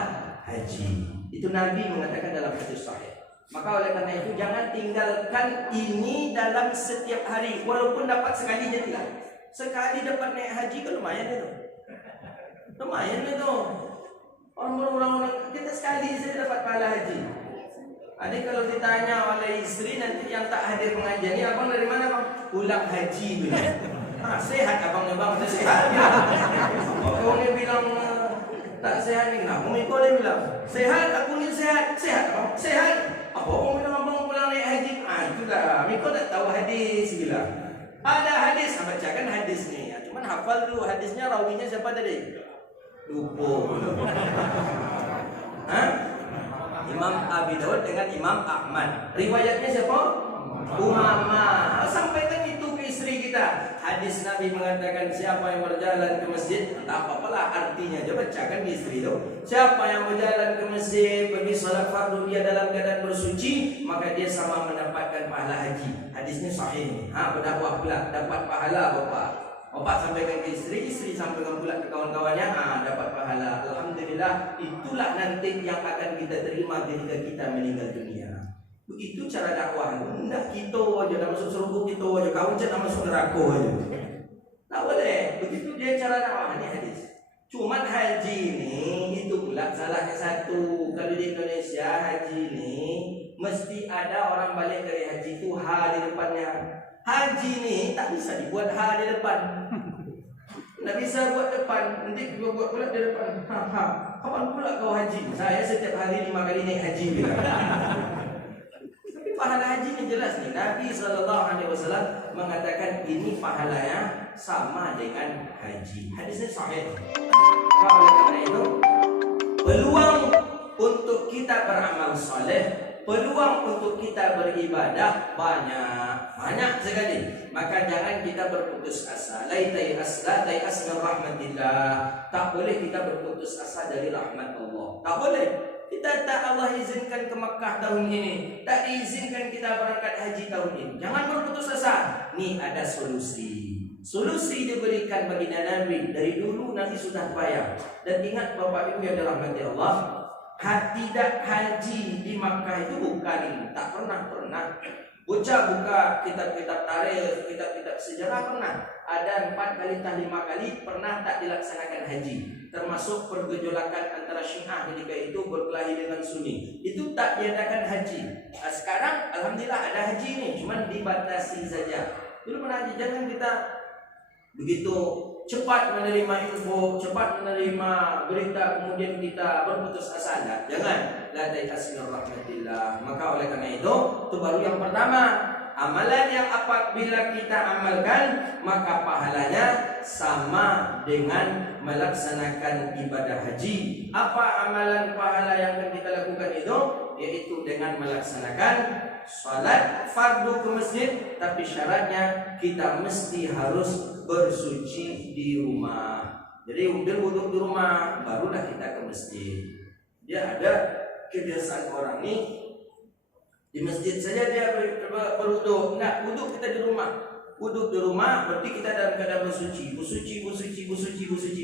haji. Itu Nabi mengatakan dalam hadis sahih. Maka oleh karena itu jangan tinggalkan ini dalam setiap hari, walaupun dapat sekali jadilah. Sekali dapat naik haji kan lumayan itu. Lumayan itu. Orang-orang kita sekali saja dapat pahala haji. Adik kalau ditanya oleh istri nanti yang tak hadir pengajian, ini abang dari mana bang? Pulang haji dulu. Sehat abangnya bang, sehat. Kau ni bilang tak sehat ni kenapa? Kau dia bilang sehat, aku ni sehat. Sehat abang? Sehat. Apa orang bilang abang pulang naik haji? Itulah. Miko tak tahu hadis bilang. Ada hadis, bacakan hadis nih. Ya, cuman hafal dulu hadisnya, rawinya siapa tadi? Lupa. Hah? Imam Abi Daud dengan Imam Ahmad. Riwayatnya siapa? Umamah. Sampaikan itu ke istri kita. Hadis Nabi mengatakan siapa yang berjalan ke masjid, entah apalah artinya, aja bacakan di istri itu. Siapa yang berjalan ke masjid pergi salat fardu dia dalam keadaan bersuci, maka dia sama mendapatkan pahala haji. Hadisnya sahih. Berdakwah pula dapat pahala bapak. Bapak sampaikan ke istri, istri sampaikan pula ke kawan-kawannya, dapat pahala. Alhamdulillah, itulah nanti yang akan kita terima ketika kita meninggal dunia. Begitu cara dakwah. Enggak kita aja nak masuk surga, kita aja kau nak masuk neraka aja. Tak boleh. Begitu dia cara dakwah. Ini hadis. Cuman haji ini itu pula salahnya satu. Kalau di Indonesia haji ini mesti ada orang balik dari haji itu H di depannya. Haji ini tak bisa dibuat H di depan. Tak bisa buat depan. Nanti kita buat pula di depan. Kapan pula kau haji? Saya setiap hari 5 kali naik haji bila. Pahala haji ini jelas nih. Nabi SAW mengatakan ini pahalanya sama dengan haji. Hadisnya sahih. Oleh karena itu, peluang untuk kita beramal soleh, peluang untuk kita beribadah banyak sekali. Maka jangan kita berputus asa. La tayas min rahmatillah. Tak boleh kita berputus asa dari rahmat Allah. Tak boleh. Kita tak Allah izinkan ke Makkah tahun ini, tak diizinkan kita berangkat haji tahun ini. Jangan berputus asa. Nih ada solusi. Solusi diberikan bagi Nabi. Dari dulu Nabi sudah bayar. Dan ingat Bapak Ibu yang dirahmati Allah, tidak haji di Makkah itu bukan tak pernah. Bocah buka kitab-kitab tarikh, kitab-kitab sejarah pernah. Ada 4 kali atau 5 kali pernah tak dilaksanakan haji. Termasuk pergejolakan antara Syiah ketika itu berkelahi dengan Sunni. Itu tak diadakan haji. Sekarang Alhamdulillah ada haji ini, cuman dibatasi saja. Dulu pernah haji, jangan kita begitu cepat menerima info, cepat menerima berita, kemudian kita berputus asa. Jangan. La tayas min rahmatillah. Maka oleh karena itu baru yang pertama. Amalan yang apabila kita amalkan, maka pahalanya sama dengan melaksanakan ibadah haji. Apa amalan pahala yang akan kita lakukan itu? Yaitu dengan melaksanakan salat fardu ke masjid, tapi syaratnya kita mesti harus bersuci di rumah. Jadi wudhu di rumah, barulah kita ke masjid. Dia ada kebiasaan orang ni di masjid saja dia berwudhu. Enggak, wudhu kita di rumah. Wudhu di rumah berarti kita dalam keadaan bersuci.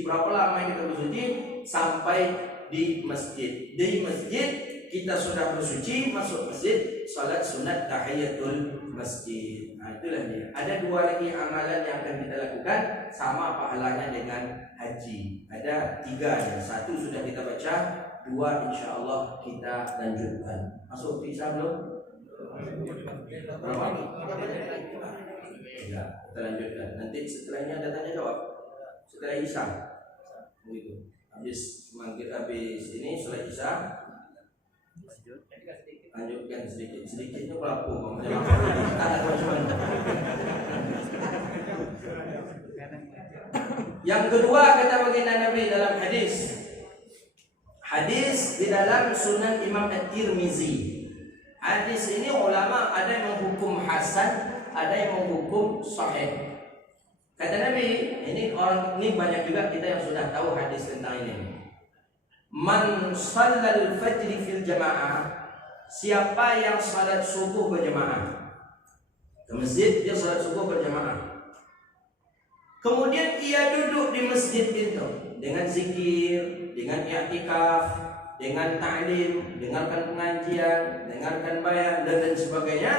Berapa lama kita bersuci? Sampai di masjid. Di masjid kita sudah bersuci, masuk masjid, salat sunat tahiyatul masjid. Itulah dia. Ada 2 lagi amalan yang akan kita lakukan sama pahalanya dengan haji. Ada 3 ya. 1 sudah kita baca, 2 insyaallah kita lanjutkan. Masuk Isya belum? Berapa? Ya, kita lanjutkan. Nanti setelahnya ada tanya jawab. Setelah Isya. Begitu. Habis ini setelah Isya lanjutkan sedikitnya berapa? Yang kedua kata baginda Nabi dalam hadis di dalam Sunan Imam At-Tirmizi. Hadis ini ulama ada yang menghukum hasan, ada yang menghukum sahih. Kata Nabi, ini banyak juga kita yang sudah tahu hadis tentang ini. Man shallal fajri fil jamaah, siapa yang salat subuh berjamaah ke masjid, dia salat subuh berjamaah. Kemudian ia duduk di masjid itu dengan zikir, dengan i'tikaf, dengan ta'lim, dengarkan pengajian, dengarkan bayan dan lain sebagainya,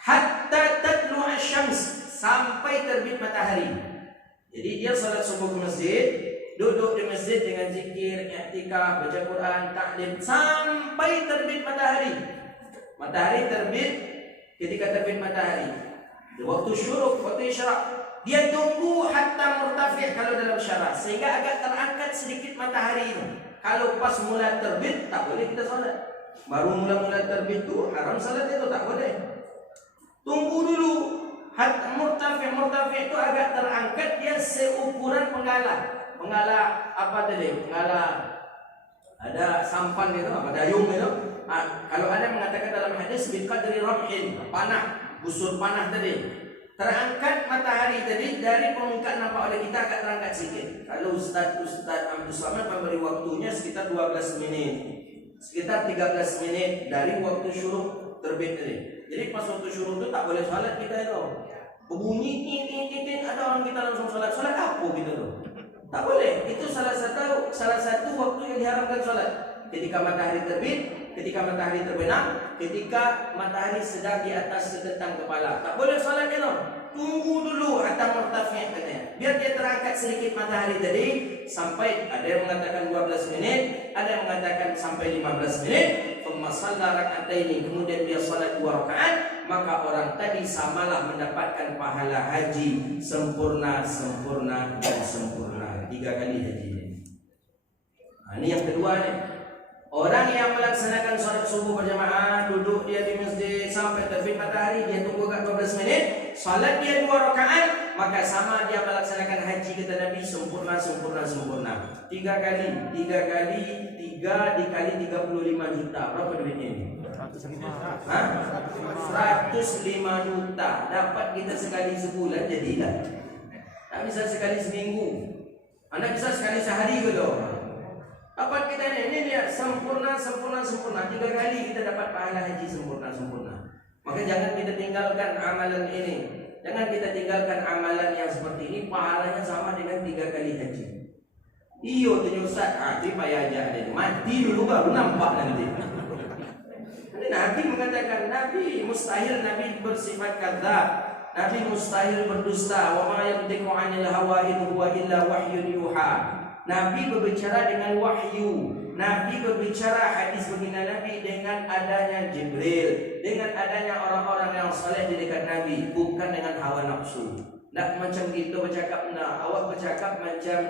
hatta tatlu asy-syams, sampai terbit matahari. Jadi dia salat subuh ke masjid, duduk di masjid dengan zikir, i'tikaf, baca Quran, ta'lim sampai terbit matahari. Matahari terbit, ketika terbit matahari, waktu syuruk, waktu isyraq, dia tunggu hatta murtafi' kalau dalam syarah, sehingga agak terangkat sedikit matahari itu. Kalau pas mula terbit tak boleh kita salat. Baru mula terbit tu haram salat itu tak boleh. Tunggu dulu Murtafi itu agak terangkat, dia seukuran penggala. Penggala apa tadi? Penggala ada sampan gitu, apa dayung gitu. Kalau ada mengatakan dalam hadis biqadri ramhin, panah, busur panah tadi. Terangkat matahari tadi dari permukaan nampak oleh kita agak terangkat sedikit. Kalau Ustaz Abdul Samad memberi waktunya sekitar 12 menit. Sekitar 13 menit dari waktu syuruk terbit tadi. Jadi pas waktu syuruk itu tak boleh salat kita itu. Berbunyi tin, ada orang kita langsung salat. Salat apa gitu loh. Tak boleh. Itu salah satu waktu yang diharamkan salat. Ketika matahari terbit, ketika matahari terbenam, ketika matahari sedang di atas setentang kepala. Tak boleh salat itu. Tunggu dulu hatta murtafi' katanya. Biar dia terangkat sedikit matahari tadi sampai, ada yang mengatakan 12 menit, ada yang mengatakan sampai 15 menit. Thumma shalla rak'ataini, kemudian dia salat 2 rakaat, maka orang tadi samalah mendapatkan pahala haji sempurna, sempurna dan sempurna. 3 kali haji. Ini yang kedua nih. Orang yang melaksanakan sholat subuh berjamaah, duduk dia di masjid sampai terbit matahari, dia tunggu kat 12 menit, sholat dia 2 rakaat, maka sama dia melaksanakan haji kata Nabi, sempurna, sempurna, sempurna. 3 kali, 3 dikali 35 juta. Berapa duitnya ini? 105 juta. Dapat kita sekali sebulan, jadilah. Tak bisa sekali seminggu. Anda bisa sekali sehari ke doh. Dapat kita ini dia sempurna, sempurna, sempurna. 3 kali kita dapat pahala haji sempurna, sempurna. Maka jangan kita tinggalkan amalan ini. Jangan kita tinggalkan amalan yang seperti ini. Pahalanya sama dengan 3 kali haji. Iyo tanya Ustaz, hati payah aja deh. Mati dulu baru nampak nanti. Nabi mengatakan, Nabi mustahil Nabi bersifat kadzab. Nabi mustahil berdusta. Wa ma yantiqu 'anil hawa in huwa illa wahyun yuha. Nabi berbicara dengan wahyu. Nabi berbicara hadis baginda Nabi dengan adanya Jibril, dengan adanya orang-orang yang saleh di dekat Nabi, bukan dengan hawa nafsu. Tak macam kita bercakap, awak bercakap macam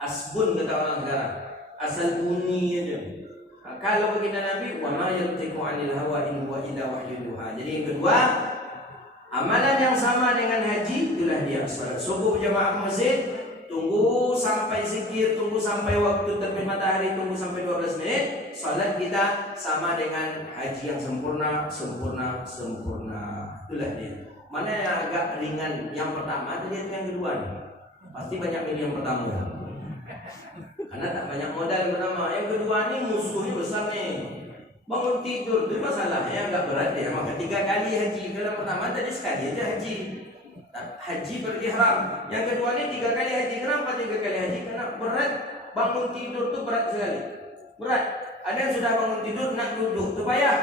asbun kata orang sekarang, asal bunyi aja. Kalau baginda Nabi, wa ma yantiqu 'anil hawa in huwa illa wahyun yuha. Jadi yang kedua, amalan yang sama dengan haji itulah dia salat subuh berjamaah masjid. Tunggu sampai zikir, tunggu sampai waktu terbit matahari, tunggu sampai 12 menit. Salat kita sama dengan haji yang sempurna, sempurna, sempurna. Itulah dia. Mana yang agak ringan yang pertama, itu dia yang kedua nih. Pasti banyak ini yang pertama. Karena tak banyak modal yang pertama. Yang kedua nih musuhnya besar nih. Bangun tidur, itu masalahnya agak berat ya. Maka 3 kali haji. Kalau pertama tadi sekali aja haji. Haji berihram. Yang kedua ini 3 kali haji. Kenapa 3 kali haji? Karena berat. Bangun tidur tuh berat sekali. Berat. Ada yang sudah bangun tidur nak duduk tuh payah.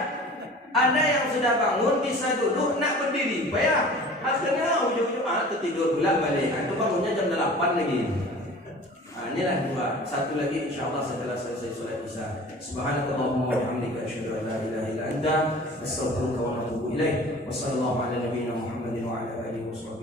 Ada yang sudah bangun bisa duduk nak berdiri payah. Akhirnya ujung-ujung tertidur pula balik. Itu bangunnya jam 8 lagi. Inilah 2. Satu lagi insyaallah setelah selesai salat Isya. Subhanakallahumma wa bihamdika asyhadu an la ilaha illa anta astaghfiruka wa atubu ilaik. Wassallallahu ala nabiyyina Muhammadin wa ala alihi wasallam.